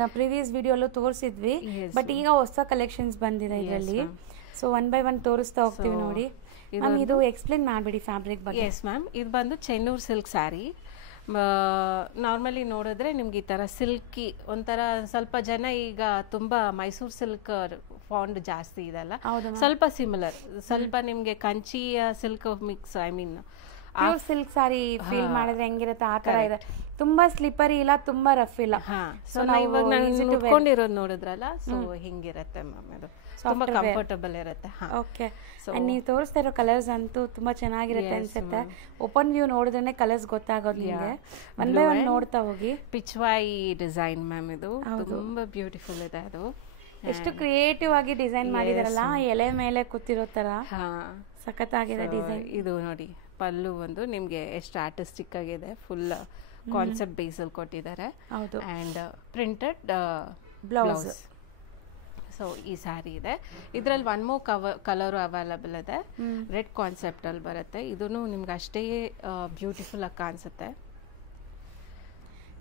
ನಾವು ಪ್ರೀವಿಯಸ್ ವಿಡಿಯೋಲ್ಲೂ ತೋರಿಸಿದ್ವಿ ಬಟ್ ಈಗ ಹೊಸ ಕಲೆಕ್ಷನ್ಸ್ ಬಂದಿದೆ ಇದರಲ್ಲಿ. ಸೊ ಒನ್ ಬೈ ಒನ್ ತೋರಿಸ್ತಾ ಹೋಗ್ತೀವಿ ನೋಡಿ. ಮ್ಯಾಮ್ ಇದು ಎಕ್ಸ್ಪ್ಲೇನ್ ಮಾಡಿಬಿಡಿ ಫ್ಯಾಬ್ರಿಕ್ ಬಗ್ಗೆ. ಎಸ್ ಮ್ಯಾಮ್, ಇದು ಬಂದು ಚೆನ್ನೂರು ಸಿಲ್ಕ್ ಸ್ಯಾರಿ. ನಾರ್ಮಲಿ ನೋಡಿದ್ರೆ ನಿಮ್ಗೆ ಈ ಥರ ಸಿಲ್ಕಿ ಒಂಥರ ಸ್ವಲ್ಪ ಜನ ಈಗ ತುಂಬ ಮೈಸೂರು ಸಿಲ್ಕ್ ಫಾಂಡ್ ಜಾಸ್ತಿ ಇದೆಲ್ಲ, ಸ್ವಲ್ಪ ಸಿಮಿಲರ್, ಸ್ವಲ್ಪ ನಿಮಗೆ ಕಂಚಿಯ silk mix. I mean silk sari feel ಮಾಡಿದ್ರೆ ಹೆಂಗಿರುತ್ತೆ ಆ ತರ ಇದೆ. ತುಂಬಾ ಸ್ಲಿಪ್ಪರಿ ಇಲ್ಲ, ತುಂಬಾ ರಫ್ ಇಲ್ಲ. ಸೊ ಇವಾಗ ನಾನು ಉಟ್ಕೊಂಡಿರೋದು ನೋಡಿದ್ರಲ್ಲ, ಸೊ ಹಿಂಗಿರುತ್ತೆ ಮ್ಯಾಮ್. ಇದು ತುಂಬಾ ಕಂಫರ್ಟಬಲ್ ಇರುತ್ತೆ. ಓಕೆ. ನೀವು ತೋರಿಸ್ತಾ ಇರೋ ಕಲರ್ಸ್ ಅಂತೂ ತುಂಬಾ ಚೆನ್ನಾಗಿರುತ್ತೆ ಅನ್ಸುತ್ತೆ. ಓಪನ್ ವ್ಯೂ ನೋಡಿದ್ರೆ ಕಲರ್ಸ್ ಗೊತ್ತಾಗೋದು ನಿಮಗೆ. ಒನ್ ಬೈ ಒನ್ ನೋಡ್ತಾ ಹೋಗಿ. Pichwai design ma'am. ಇದು ತುಂಬಾ ಬ್ಯೂಟಿಫುಲ್ ಇದೆ. ಅದು ಎಷ್ಟು ಕ್ರಿಯೇಟಿವ್ ಆಗಿ ಡಿಸೈನ್ ಮಾಡಿದಾರಲ್ಲ, ಎಲೆ ಮೇಲೆ ಕೂತಿರೋ ತರ ಸಖತ್ತಾಗಿದೆ ಡಿಸೈನ್. ಇದು ನೋಡಿ ಪಲ್ಲು ಒಂದು ನಿಮ್ಗೆ ಎಷ್ಟು ಆರ್ಟಿಸ್ಟಿಕ್ ಆಗಿದೆ. ಫುಲ್ ಕಾನ್ಸೆಪ್ಟ್ ಬೇಸಲ್ಲಿ ಕೊಟ್ಟಿದ್ದಾರೆ. ಹೌದು. And printed blouse. ಸೊ ಈ ಸ್ಯಾರಿ ಇದೆ. ಇದರಲ್ಲಿ ಒನ್ ಮೋರ್ ಕಲರು ಅವೈಲಬಲ್ ಇದೆ. ರೆಡ್ ಕಾನ್ಸೆಪ್ಟ್ ಅಲ್ಲಿ ಬರುತ್ತೆ. ಇದೂ ನಿಮ್ಗೆ ಅಷ್ಟೇ ಬ್ಯೂಟಿಫುಲ್ ಆಗಿ ಕಾಣಿಸುತ್ತೆ.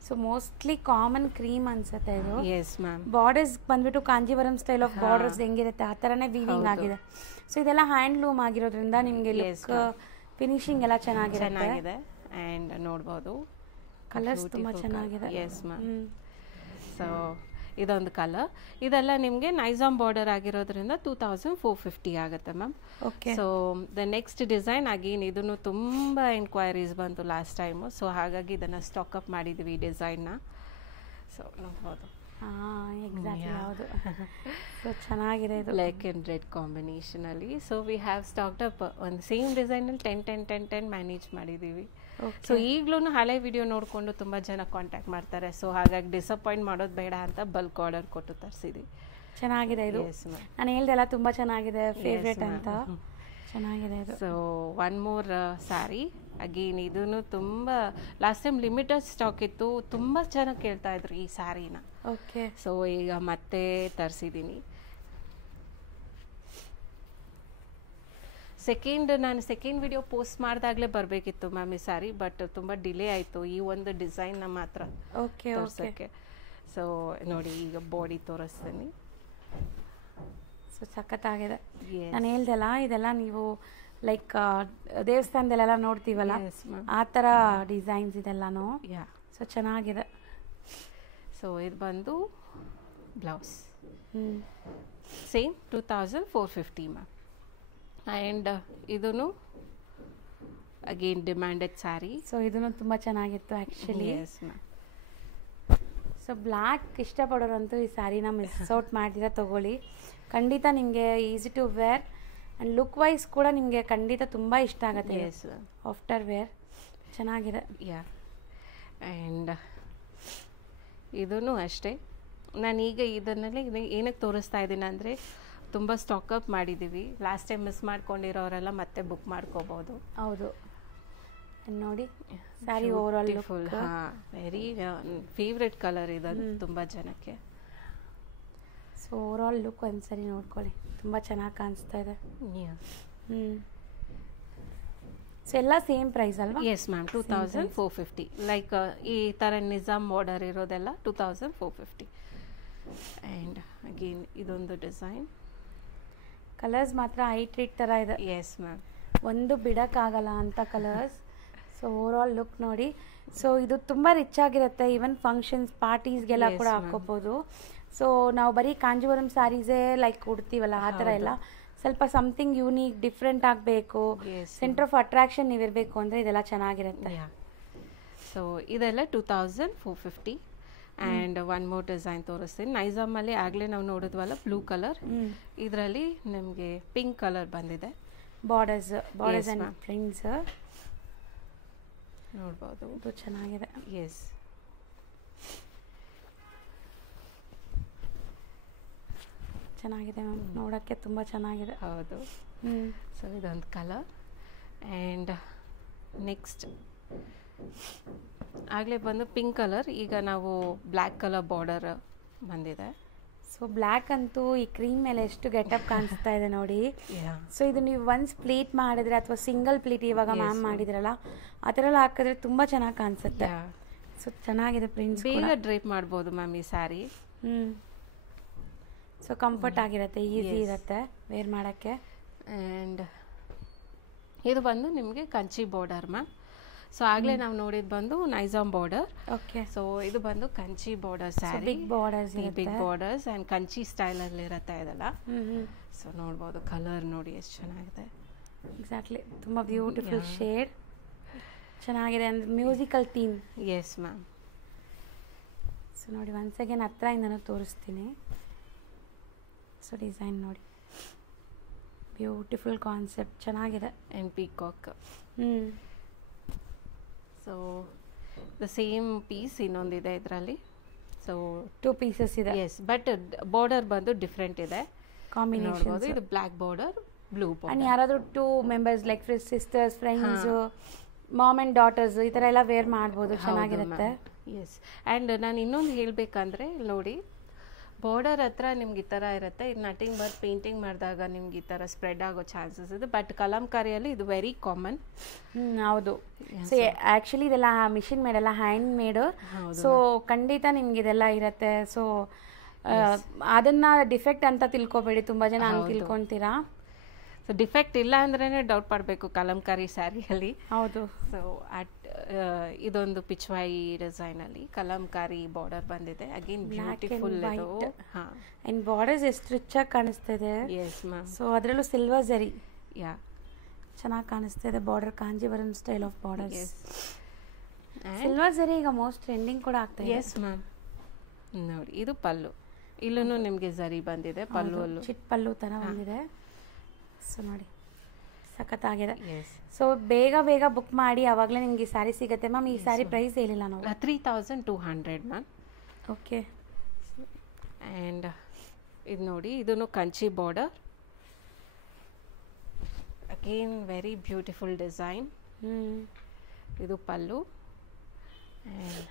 ಸೊ ಮೋಸ್ಟ್ಲಿ ಕಾಮನ್ ಕ್ರೀಮ್ ಅನ್ಸುತ್ತೆ ಇದು. Yes ma'am. ಬಾರ್ಡರ್ಸ್ ಬಂದ್ಬಿಟ್ಟು ಕಾಂಜೀವರಂ ಸ್ಟೈಲ್ ಆಫ್ ಬಾರ್ಡರ್ಸ್ ಹೆಂಗಿರುತ್ತೆ ಆ ಥರನೇ ವೀವಿಂಗ್ ಆಗಿದೆ. ಸೊ ಇದೆಲ್ಲ ಹ್ಯಾಂಡ್ಲೂಮ್ ಆಗಿರೋದ್ರಿಂದ ನಿಮಗೆ ಲುಕ್ ಫಿನಿಶಿಂಗ್ ಎಲ್ಲ ಚೆನ್ನಾಗಿದೆ. ಆ್ಯಂಡ್ ನೋಡ್ಬೋದು ಕಲರ್ಸ್ ತುಂಬ ಚೆನ್ನಾಗಿದೆ. Yes ma'am. ಸೊ ಇದೊಂದು ಕಲರ್. ಇದೆಲ್ಲ ನಿಮಗೆ ನೈಜಾಮ್ ಬಾರ್ಡರ್ ಆಗಿರೋದ್ರಿಂದ 2450 ಆಗುತ್ತೆ ma'am. Okay. So the next design again ಇದನ್ನು ತುಂಬ ಎನ್ಕ್ವೈರೀಸ್ ಬಂತು ಲಾಸ್ಟ್ ಟೈಮು. ಸೊ ಹಾಗಾಗಿ ಇದನ್ನು ಸ್ಟಾಕ್ ಅಪ್ ಮಾಡಿದ್ವಿ ಈ ಡಿಸೈನ್ನ. ಸೊ ನೋಡ್ಬೋದು. ಎಕ್ಸಾಕ್ಟ್ಲಿ ಹೌದು. ಸೊ ಚೆನ್ನಾಗಿದೆ ಇದು. ಬ್ಲ್ಯಾಕ್ ಆ್ಯಂಡ್ ರೆಡ್ ಕಾಂಬಿನೇಷನಲ್ಲಿ. So we have stocked up ಒಂದು ಸೇಮ್ ಡಿಸೈನಲ್ಲಿ 10 ಮ್ಯಾನೇಜ್ ಮಾಡಿದ್ದೀವಿ. ಸೊ ಈಗಲೂ ಹಳೆ ವಿಡಿಯೋ ನೋಡಿಕೊಂಡು ತುಂಬ ಜನ ಕಾಂಟ್ಯಾಕ್ಟ್ ಮಾಡ್ತಾರೆ. ಸೊ ಹಾಗಾಗಿ ಡಿಸಪಾಯಿಂಟ್ ಮಾಡೋದು ಬೇಡ ಅಂತ ಬಲ್ಕ್ ಆರ್ಡರ್ ಕೊಟ್ಟು ತರಿಸಿದ್ವಿ. ಚೆನ್ನಾಗಿದೆ ಇದು. ನಾನು ಹೇಳ್ದೆಲ್ಲ ತುಂಬ ಚೆನ್ನಾಗಿದೆ, ಫೇವ್ರೇಟ್ ಅಂತ. ಚೆನ್ನಾಗಿದೆ ಇದು. So one more sari again. ಇದೂ ತುಂಬ ಲಾಸ್ಟ್ ಟೈಮ್ ಲಿಮಿಟೆಡ್ ಸ್ಟಾಕ್ ಇತ್ತು. ತುಂಬ ಜನ ಕೇಳ್ತಾ ಇದ್ರು ಈ ಸ್ಯಾರಿನ. ಓಕೆ. ಸೊ ಈಗ ಮತ್ತೆ ತರಿಸಿದ್ದೀನಿ. ನಾನು ಸೆಕೆಂಡ್ ವಿಡಿಯೋ ಪೋಸ್ಟ್ ಮಾಡಿದಾಗಲೇ ಬರಬೇಕಿತ್ತು ಮ್ಯಾಮ್ ಈ ಸ್ಯಾರಿ. ಬಟ್ ತುಂಬ ಡಿಲೇ ಆಯಿತು ಈ ಒಂದು ಡಿಸೈನ್ನ ಮಾತ್ರ ತೋರಿಸೋಕ್ಕೆ. ಸೊ ನೋಡಿ ಈಗ ಬಾಡಿ ತೋರಿಸ್ತೀನಿ. ಸೊ ಸಖತ್ತಾಗಿದೆ. ನಾನು ಹೇಳ್ದಲ್ಲ ಇದೆಲ್ಲ ನೀವು ಲೈಕ್ ದೇವಸ್ಥಾನದಲ್ಲೆಲ್ಲ ನೋಡ್ತೀವಲ್ಲ ಆ ಥರ ಡಿಸೈನ್ಸ್ ಇದೆಲ್ಲನೂ. ಸೊ ಚೆನ್ನಾಗಿದೆ. ಸೊ ಇದು ಬಂದು ಬ್ಲೌಸ್. Same 2450 ma'am. ಆ್ಯಂಡ್ ಇದೂ ಅಗೇನ್ ಡಿಮ್ಯಾಂಡೆಡ್ ಸ್ಯಾರಿ. ಸೊ ಇದೂ ತುಂಬ ಚೆನ್ನಾಗಿತ್ತು actually. Yes ma'am. So black ಇಷ್ಟಪಡೋರಂತೂ ಈ ಸ್ಯಾರಿನ ಮಿಸ್ ಔಟ್ ಮಾಡ್ದಿರ ತೊಗೊಳ್ಳಿ. ಖಂಡಿತ ನಿಮಗೆ easy to wear and look wise ಕೂಡ ನಿಮಗೆ ಖಂಡಿತ ತುಂಬ ಇಷ್ಟ ಆಗುತ್ತೆ. ಆಫ್ಟರ್ ವೇರ್ ಚೆನ್ನಾಗಿದೆ. ಆ್ಯಂಡ್ ಇದೂ ಅಷ್ಟೇ. ನಾನೀಗ ಇದನ್ನೆಲ್ಲ ಏನಕ್ಕೆ ತೋರಿಸ್ತಾ ಇದ್ದೀನಿ ಅಂದರೆ ತುಂಬ ಸ್ಟಾಕಪ್ ಮಾಡಿದ್ದೀವಿ. ಲಾಸ್ಟ್ ಟೈಮ್ ಮಿಸ್ ಮಾಡ್ಕೊಂಡಿರೋರೆಲ್ಲ ಮತ್ತೆ ಬುಕ್ ಮಾಡ್ಕೋಬೋದು. ಹೌದು. ನೋಡಿ sari over all full very favourite colour ಇದೆ ತುಂಬ ಜನಕ್ಕೆ. ಸೊ ಓವರ್ ಆಲ್ ಲುಕ್ ಒಂದ್ಸರಿ ನೋಡ್ಕೊಳ್ಳಿ, ತುಂಬ ಚೆನ್ನಾಗಿ ಕಾಣಿಸ್ತಾ ಇದೆ. ಸೊ ಎಲ್ಲ ಸೇಮ್ ಪ್ರೈಸ್ ಅಲ್ವಾ? Yes ma'am, 2450. ಲೈಕ್ ಈ ಥರ ನಿಜಾಮ್ ಬಾರ್ಡರ್ ಇರೋದೆಲ್ಲ 2450. ಆ್ಯಂಡ್ ಅಗೇನ್ ಇದೊಂದು ಡಿಸೈನ್. ಕಲರ್ಸ್ ಮಾತ್ರ ಐ ಟ್ರೀಟ್ ಥರ ಇದೆ. ಎಸ್ ಮ್ಯಾಮ್, ಒಂದು ಬಿಡೋಕ್ಕಾಗಲ್ಲ ಅಂತ colours. So over all look ನೋಡಿ. ಸೊ ಇದು ತುಂಬ ರಿಚ್ ಆಗಿರುತ್ತೆ, ಈವನ್ ಫಂಕ್ಷನ್ಸ್ ಪಾರ್ಟೀಸ್ಗೆಲ್ಲ ಕೂಡ ಹಾಕೋಬೋದು. ಸೊ ನಾವು ಬರೀ ಕಾಂಜೀವರಂ ಸ್ಯಾರೀಸೇ ಲೈಕ್ ಕೊಡ್ತೀವಲ್ಲ ಆ ಥರ ಎಲ್ಲ ಸ್ವಲ್ಪ ಸಮಥಿಂಗ್ ಯೂನಿಕ್ ಡಿಫ್ರೆಂಟ್ ಆಗಬೇಕು, ಸೆಂಟರ್ ಆಫ್ ಅಟ್ರಾಕ್ಷನ್ ನೀವು ಇರಬೇಕು ಅಂದರೆ ಇದೆಲ್ಲ ಚೆನ್ನಾಗಿರುತ್ತೆ. ಸೊ ಇದೆಲ್ಲ 2450. ಆ್ಯಂಡ್ ಒನ್ ಮೋರ್ ಡಿಸೈನ್ ತೋರಿಸ್ತೀನಿ. ನೈಜಾಮಲ್ಲಿ ಆಗಲೇ ನಾವು ನೋಡಿದ್ವಲ್ಲ ಬ್ಲೂ ಕಲರ್, ಇದರಲ್ಲಿ ನಿಮಗೆ ಪಿಂಕ್ ಕಲರ್ ಬಂದಿದೆ. ಬಾರ್ಡರ್ಸ್ ಆ್ಯಂಡ್ ಪ್ರಿಂಟ್ಸ್ ನೋಡ್ಬೋದು. ಇದು ಚೆನ್ನಾಗಿದೆ. ಎಸ್, ಚೆನ್ನಾಗಿದೆ ಮ್ಯಾಮ್, ನೋಡೋಕ್ಕೆ ತುಂಬ ಚೆನ್ನಾಗಿದೆ. ಹೌದು. ಸೊ ಇದೊಂದು ಕಲರ್. ಆ್ಯಂಡ್ ನೆಕ್ಸ್ಟ್ ಆಗಲೇ ಬಂದು ಪಿಂಕ್ ಕಲರ್, ಈಗ ನಾವು ಬ್ಲ್ಯಾಕ್ ಕಲರ್ ಬಾರ್ಡರ್ ಬಂದಿದೆ. ಸೊ ಬ್ಲ್ಯಾಕ್ ಅಂತೂ ಈ ಕ್ರೀಮ್ ಮೇಲೆ ಎಷ್ಟು ಗೆಟಪ್ ಕಾಣಿಸ್ತಾ ಇದೆ ನೋಡಿ. ಸೊ ಇದು ನೀವು ಒನ್ಸ್ ಪ್ಲೀಟ್ ಮಾಡಿದ್ರೆ ಅಥವಾ ಸಿಂಗಲ್ ಪ್ಲೀಟ್ ಇವಾಗ ಮ್ಯಾಮ್ ಮಾಡಿದ್ರಲ್ಲ ಆ ಥರ ಎಲ್ಲ ಹಾಕಿದ್ರೆ ತುಂಬ ಚೆನ್ನಾಗಿ ಕಾಣಿಸುತ್ತೆ. ಸೊ ಚೆನ್ನಾಗಿದೆ ಪ್ರಿಂಟ್ಸ್, ಬೇಗ ಡ್ರೈಪ್ ಮಾಡ್ಬೋದು ಮ್ಯಾಮ್ ಈ ಸ್ಯಾರಿ. ಸೊ ಕಂಫರ್ಟ್ ಆಗಿರುತ್ತೆ, ಈಸಿ ಇರುತ್ತೆ ವೇರ್ ಮಾಡೋಕ್ಕೆ. ಆ್ಯಂಡ್ ಇದು ಬಂದು ನಿಮಗೆ ಕಂಚಿ ಬಾರ್ಡರ್ ಮ್ಯಾಮ್. ಸೊ ಆಗಲೇ ನಾವು ನೋಡಿದ್ದು ಬಂದು ನೈಜಾಮ್ ಬಾರ್ಡರ್. ಓಕೆ. ಸೊ ಇದು ಬಂದು Kanchi border sari. Big borders and Kanchi ಸ್ಟೈಲಲ್ಲಿ ಇರುತ್ತೆ ಇದೆಲ್ಲ. ಸೊ ನೋಡ್ಬೋದು, ಕಲರ್ ನೋಡಿ ಎಷ್ಟು ಚೆನ್ನಾಗಿದೆ. ಎಕ್ಸಾಕ್ಟ್ಲಿ, ತುಂಬ ಬ್ಯೂಟಿಫುಲ್ ಶೇಡ್, ಚೆನ್ನಾಗಿದೆ. ಅಂದರೆ musical theme. Yes ma'am. So ನೋಡಿ ಒನ್ಸ್ ಅಗೇನ್ ಹತ್ರದಿಂದನೂ ತೋರಿಸ್ತೀನಿ. ಸೊ ಡಿಸೈನ್ ನೋಡಿ, ಬ್ಯೂಟಿಫುಲ್ ಕಾನ್ಸೆಪ್ಟ್, ಚೆನ್ನಾಗಿದೆ. And peacock. So the same piece ಇನ್ನೊಂದಿದೆ ಇದರಲ್ಲಿ. ಸೊ 2 ಪೀಸಸ್ ಇದೆ. ಎಸ್, ಬಟ್ ಬಾರ್ಡರ್ ಬಂದು ಡಿಫ್ರೆಂಟ್ ಇದೆ, ಕಾಂಬಿನೇಷನ್. ಇದು black border, blue border. And ಯಾರಾದರೂ 2 members like sisters, friends, mom and daughters ಈ ಥರ ಎಲ್ಲ ವೇರ್ ಮಾಡ್ಬೋದು, ಚೆನ್ನಾಗಿರುತ್ತೆ. ಎಸ್. ಆ್ಯಂಡ್ ನಾನು ಇನ್ನೊಂದು ಹೇಳಬೇಕಂದ್ರೆ ನೋಡಿ, ಬಾರ್ಡರ್ ಹತ್ರ ನಿಮ್ಗೆ ಈ ಥರ ಇರುತ್ತೆ, ಇದು ನಟಿಂಗ್ ಬಟ್ ಪೇಂಟಿಂಗ್ ಮಾಡಿದಾಗ ನಿಮ್ಗೆ ಈ ಥರ ಸ್ಪ್ರೆಡ್ ಆಗೋ ಚಾನ್ಸಸ್ ಇದೆ. ಬಟ್ ಕಲಂಕಾರಿಯಲ್ಲಿ ಇದು ವೆರಿ ಕಾಮನ್. ಹೌದು. ಸೊ ಆ್ಯಕ್ಚುಲಿ ಇದೆಲ್ಲ ಮಿಷಿನ್ ಮೇಡೆಲ್ಲ ಹ್ಯಾಂಡ್ ಮೇಡು. ಸೊ ಖಂಡಿತ ನಿಮ್ಗೆ ಇದೆಲ್ಲ ಇರುತ್ತೆ. ಸೊ ಅದನ್ನ ಡಿಫೆಕ್ಟ್ ಅಂತ ತಿಳ್ಕೊಬೇಡಿ, ತುಂಬ ಜನ ಹಂಗೆ ತಿಳ್ಕೊತೀರಾ. ಸೊ ಡಿಫೆಕ್ಟ್ ಇಲ್ಲ ಅಂದ್ರೇ ಡೌಟ್ ಪಡಬೇಕು ಕಲಂಕಾರಿ ಸ್ಯಾರಿಯಲ್ಲಿ. ಹೌದು. ಸೊ ಇದೊಂದು ಪಿಚ್ವಾಯಿ ಡಿಸೈನಲ್ಲಿ ಕಲಂಕಾರಿ ಬಾರ್ಡರ್ ಬಂದಿದೆ. ಅಗೇನ್ ಬ್ಯೂಟಿಫುಲ್ ಇದು. ಆ್ಯಂಡ್ ಬಾರ್ಡರ್ಸ್ ಎಷ್ಟು ರಿಚ್ ಆಗಿ ಕಾಣಿಸ್ತಾ ಇದೆ. Yes ma'am. ಸೊ ಅದರಲ್ಲೂ ಸಿಲ್ವರ್ ಜರಿ ಚೆನ್ನಾಗಿ ಕಾಣಿಸ್ತಾ ಇದೆ. Border Kanjeevaram style of borders. Silver zari ಈಗ ಮೋಸ್ಟ್ ಟ್ರೆಂಡಿಂಗ್ ಕೂಡ ಆಗ್ತಾ ಇದೆ. Yes ma'am. ನೋಡಿ ಇದು ಪಲ್ಲು, ಇಲ್ಲೂ ನಿಮಗೆ ಜರಿ ಬಂದಿದೆ, ಪಲ್ಲು ಚಿಟ್ ಪಲ್ಲು ಥರ ಬಂದಿದೆ. ಸೊ ನೋಡಿ ಸಖತ್ತಾಗಿದೆ. ಎಸ್. ಸೊ ಬೇಗ ಬುಕ್ ಮಾಡಿ, ಆವಾಗಲೇ ನಿಮಗೆ ಸ್ಯಾರಿ ಸಿಗುತ್ತೆ. ಮ್ಯಾಮ್ ಈ ಸ್ಯಾರಿ ಪ್ರೈಸ್ ಹೇಳಿಲ್ಲ ನಾವು. 3200 ಮ್ಯಾಮ್. ಓಕೆ. ಆ್ಯಂಡ್ ಇದು ನೋಡಿ, ಇದನ್ನು Kanchi border, again very beautiful design. ಇದು ಪಲ್ಲು. ಆ್ಯಂಡ್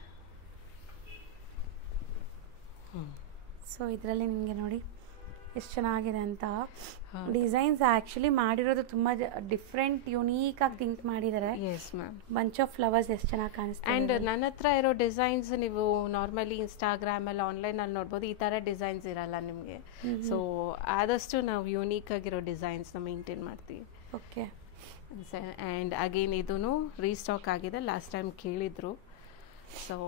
ಸೊ ಇದರಲ್ಲಿ ನಿಮಗೆ ನೋಡಿ ಎಷ್ಟು ಚೆನ್ನಾಗಿದೆ ಅಂತ. ಡಿಸೈನ್ಸ್ ಆ್ಯಕ್ಚುಲಿ ಮಾಡಿರೋದು ತುಂಬ ಡಿಫ್ರೆಂಟ್ ಯುನೀಕ್ ಆಗಿ ಥಿಂಕ್ ಮಾಡಿದ್ದಾರೆ. Yes ma'am. Bunch of flowers ಎಷ್ಟು ಚೆನ್ನಾಗಿ ಕಾಣಿಸ್ತಾ. ಆ್ಯಂಡ್ ನನ್ನ ಹತ್ರ ಇರೋ ಡಿಸೈನ್ಸ್ ನೀವು ನಾರ್ಮಲಿ ಇನ್ಸ್ಟಾಗ್ರಾಮಲ್ಲಿ ಆನ್ಲೈನಲ್ಲಿ ನೋಡ್ಬೋದು, ಈ ಥರ ಡಿಸೈನ್ಸ್ ಇರಲ್ಲ ನಿಮಗೆ. ಸೊ ಆದಷ್ಟು ನಾವು ಯೂನೀಕ್ ಆಗಿರೋ ಡಿಸೈನ್ಸ್ನ ಮೇಂಟೈನ್ ಮಾಡ್ತೀವಿ. ಓಕೆ. ಆ್ಯಂಡ್ ಅಗೇನ್ ಇದೂ ರೀಸ್ಟಾಕ್ ಆಗಿದೆ, ಲಾಸ್ಟ್ ಟೈಮ್ ಕೇಳಿದ್ರು. ಸೊ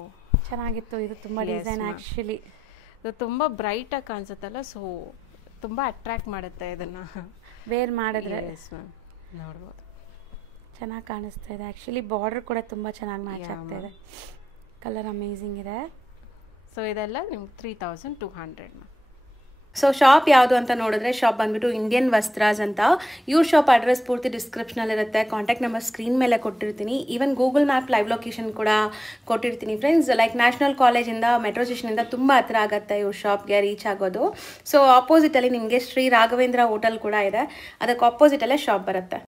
ಚೆನ್ನಾಗಿತ್ತು ಇದು ತುಂಬ ಡಿಸೈನ್. ಆ್ಯಕ್ಚುಲಿ ಇದು ತುಂಬ ಬ್ರೈಟಾಗಿ ಕಾಣಿಸುತ್ತಲ್ಲ, ಸೊ ತುಂಬ ಅಟ್ರಾಕ್ಟ್ ಮಾಡುತ್ತೆ ಇದನ್ನು ವೇರ್ ಮಾಡಿದ್ರೆ. Yes ma'am. ನೋಡ್ಬೋದು, ಚೆನ್ನಾಗಿ ಕಾಣಿಸ್ತಾ ಇದೆ. ಆ್ಯಕ್ಚುಲಿ ಬಾರ್ಡರ್ ಕೂಡ ತುಂಬ ಚೆನ್ನಾಗಿ ಮ್ಯಾಚ್ ಆಗ್ತಾ ಇದೆ. ಕಲರ್ ಅಮೇಝಿಂಗ್ ಇದೆ. ಸೊ ಇದೆಲ್ಲ ನಿಮ್ಗೆ 3200 ಮ್ಯಾಮ್. ಸೊ ಶಾಪ್ ಯಾವುದು ಅಂತ ನೋಡಿದ್ರೆ ಶಾಪ್ ಬಂದ್ಬಿಟ್ಟು ಇಂಡಿಯನ್ ವಸ್ತ್ರಾಸ್ ಅಂತ. ಇವ್ರ ಶಾಪ್ ಅಡ್ರೆಸ್ ಪೂರ್ತಿ ಡಿಸ್ಕ್ರಿಪ್ಷನಲ್ಲಿರುತ್ತೆ, ಕಾಂಟ್ಯಾಕ್ಟ್ ನಂಬರ್ ಸ್ಕ್ರೀನ್ ಮೇಲೆ ಕೊಟ್ಟಿರ್ತೀನಿ. Even Google map live location ಕೂಡ ಕೊಟ್ಟಿರ್ತೀನಿ ಫ್ರೆಂಡ್ಸ್. ಲೈಕ್ ನ್ಯಾಷನಲ್ ಕಾಲೇಜಿಂದ ಮೆಟ್ರೋ ಸ್ಟೇಷನಿಂದ ತುಂಬ ಹತ್ರ ಆಗುತ್ತೆ ಇವ್ರ ಶಾಪ್ಗೆ ರೀಚ್ ಆಗೋದು. ಸೊ ಆಪೋಸಿಟಲ್ಲಿ ನಿಮಗೆ ಶ್ರೀ ರಾಘವೇಂದ್ರ ಹೋಟೆಲ್ ಕೂಡ ಇದೆ, ಅದಕ್ಕೆ ಆಪೋಸಿಟಲ್ಲೇ ಶಾಪ್ ಬರುತ್ತೆ.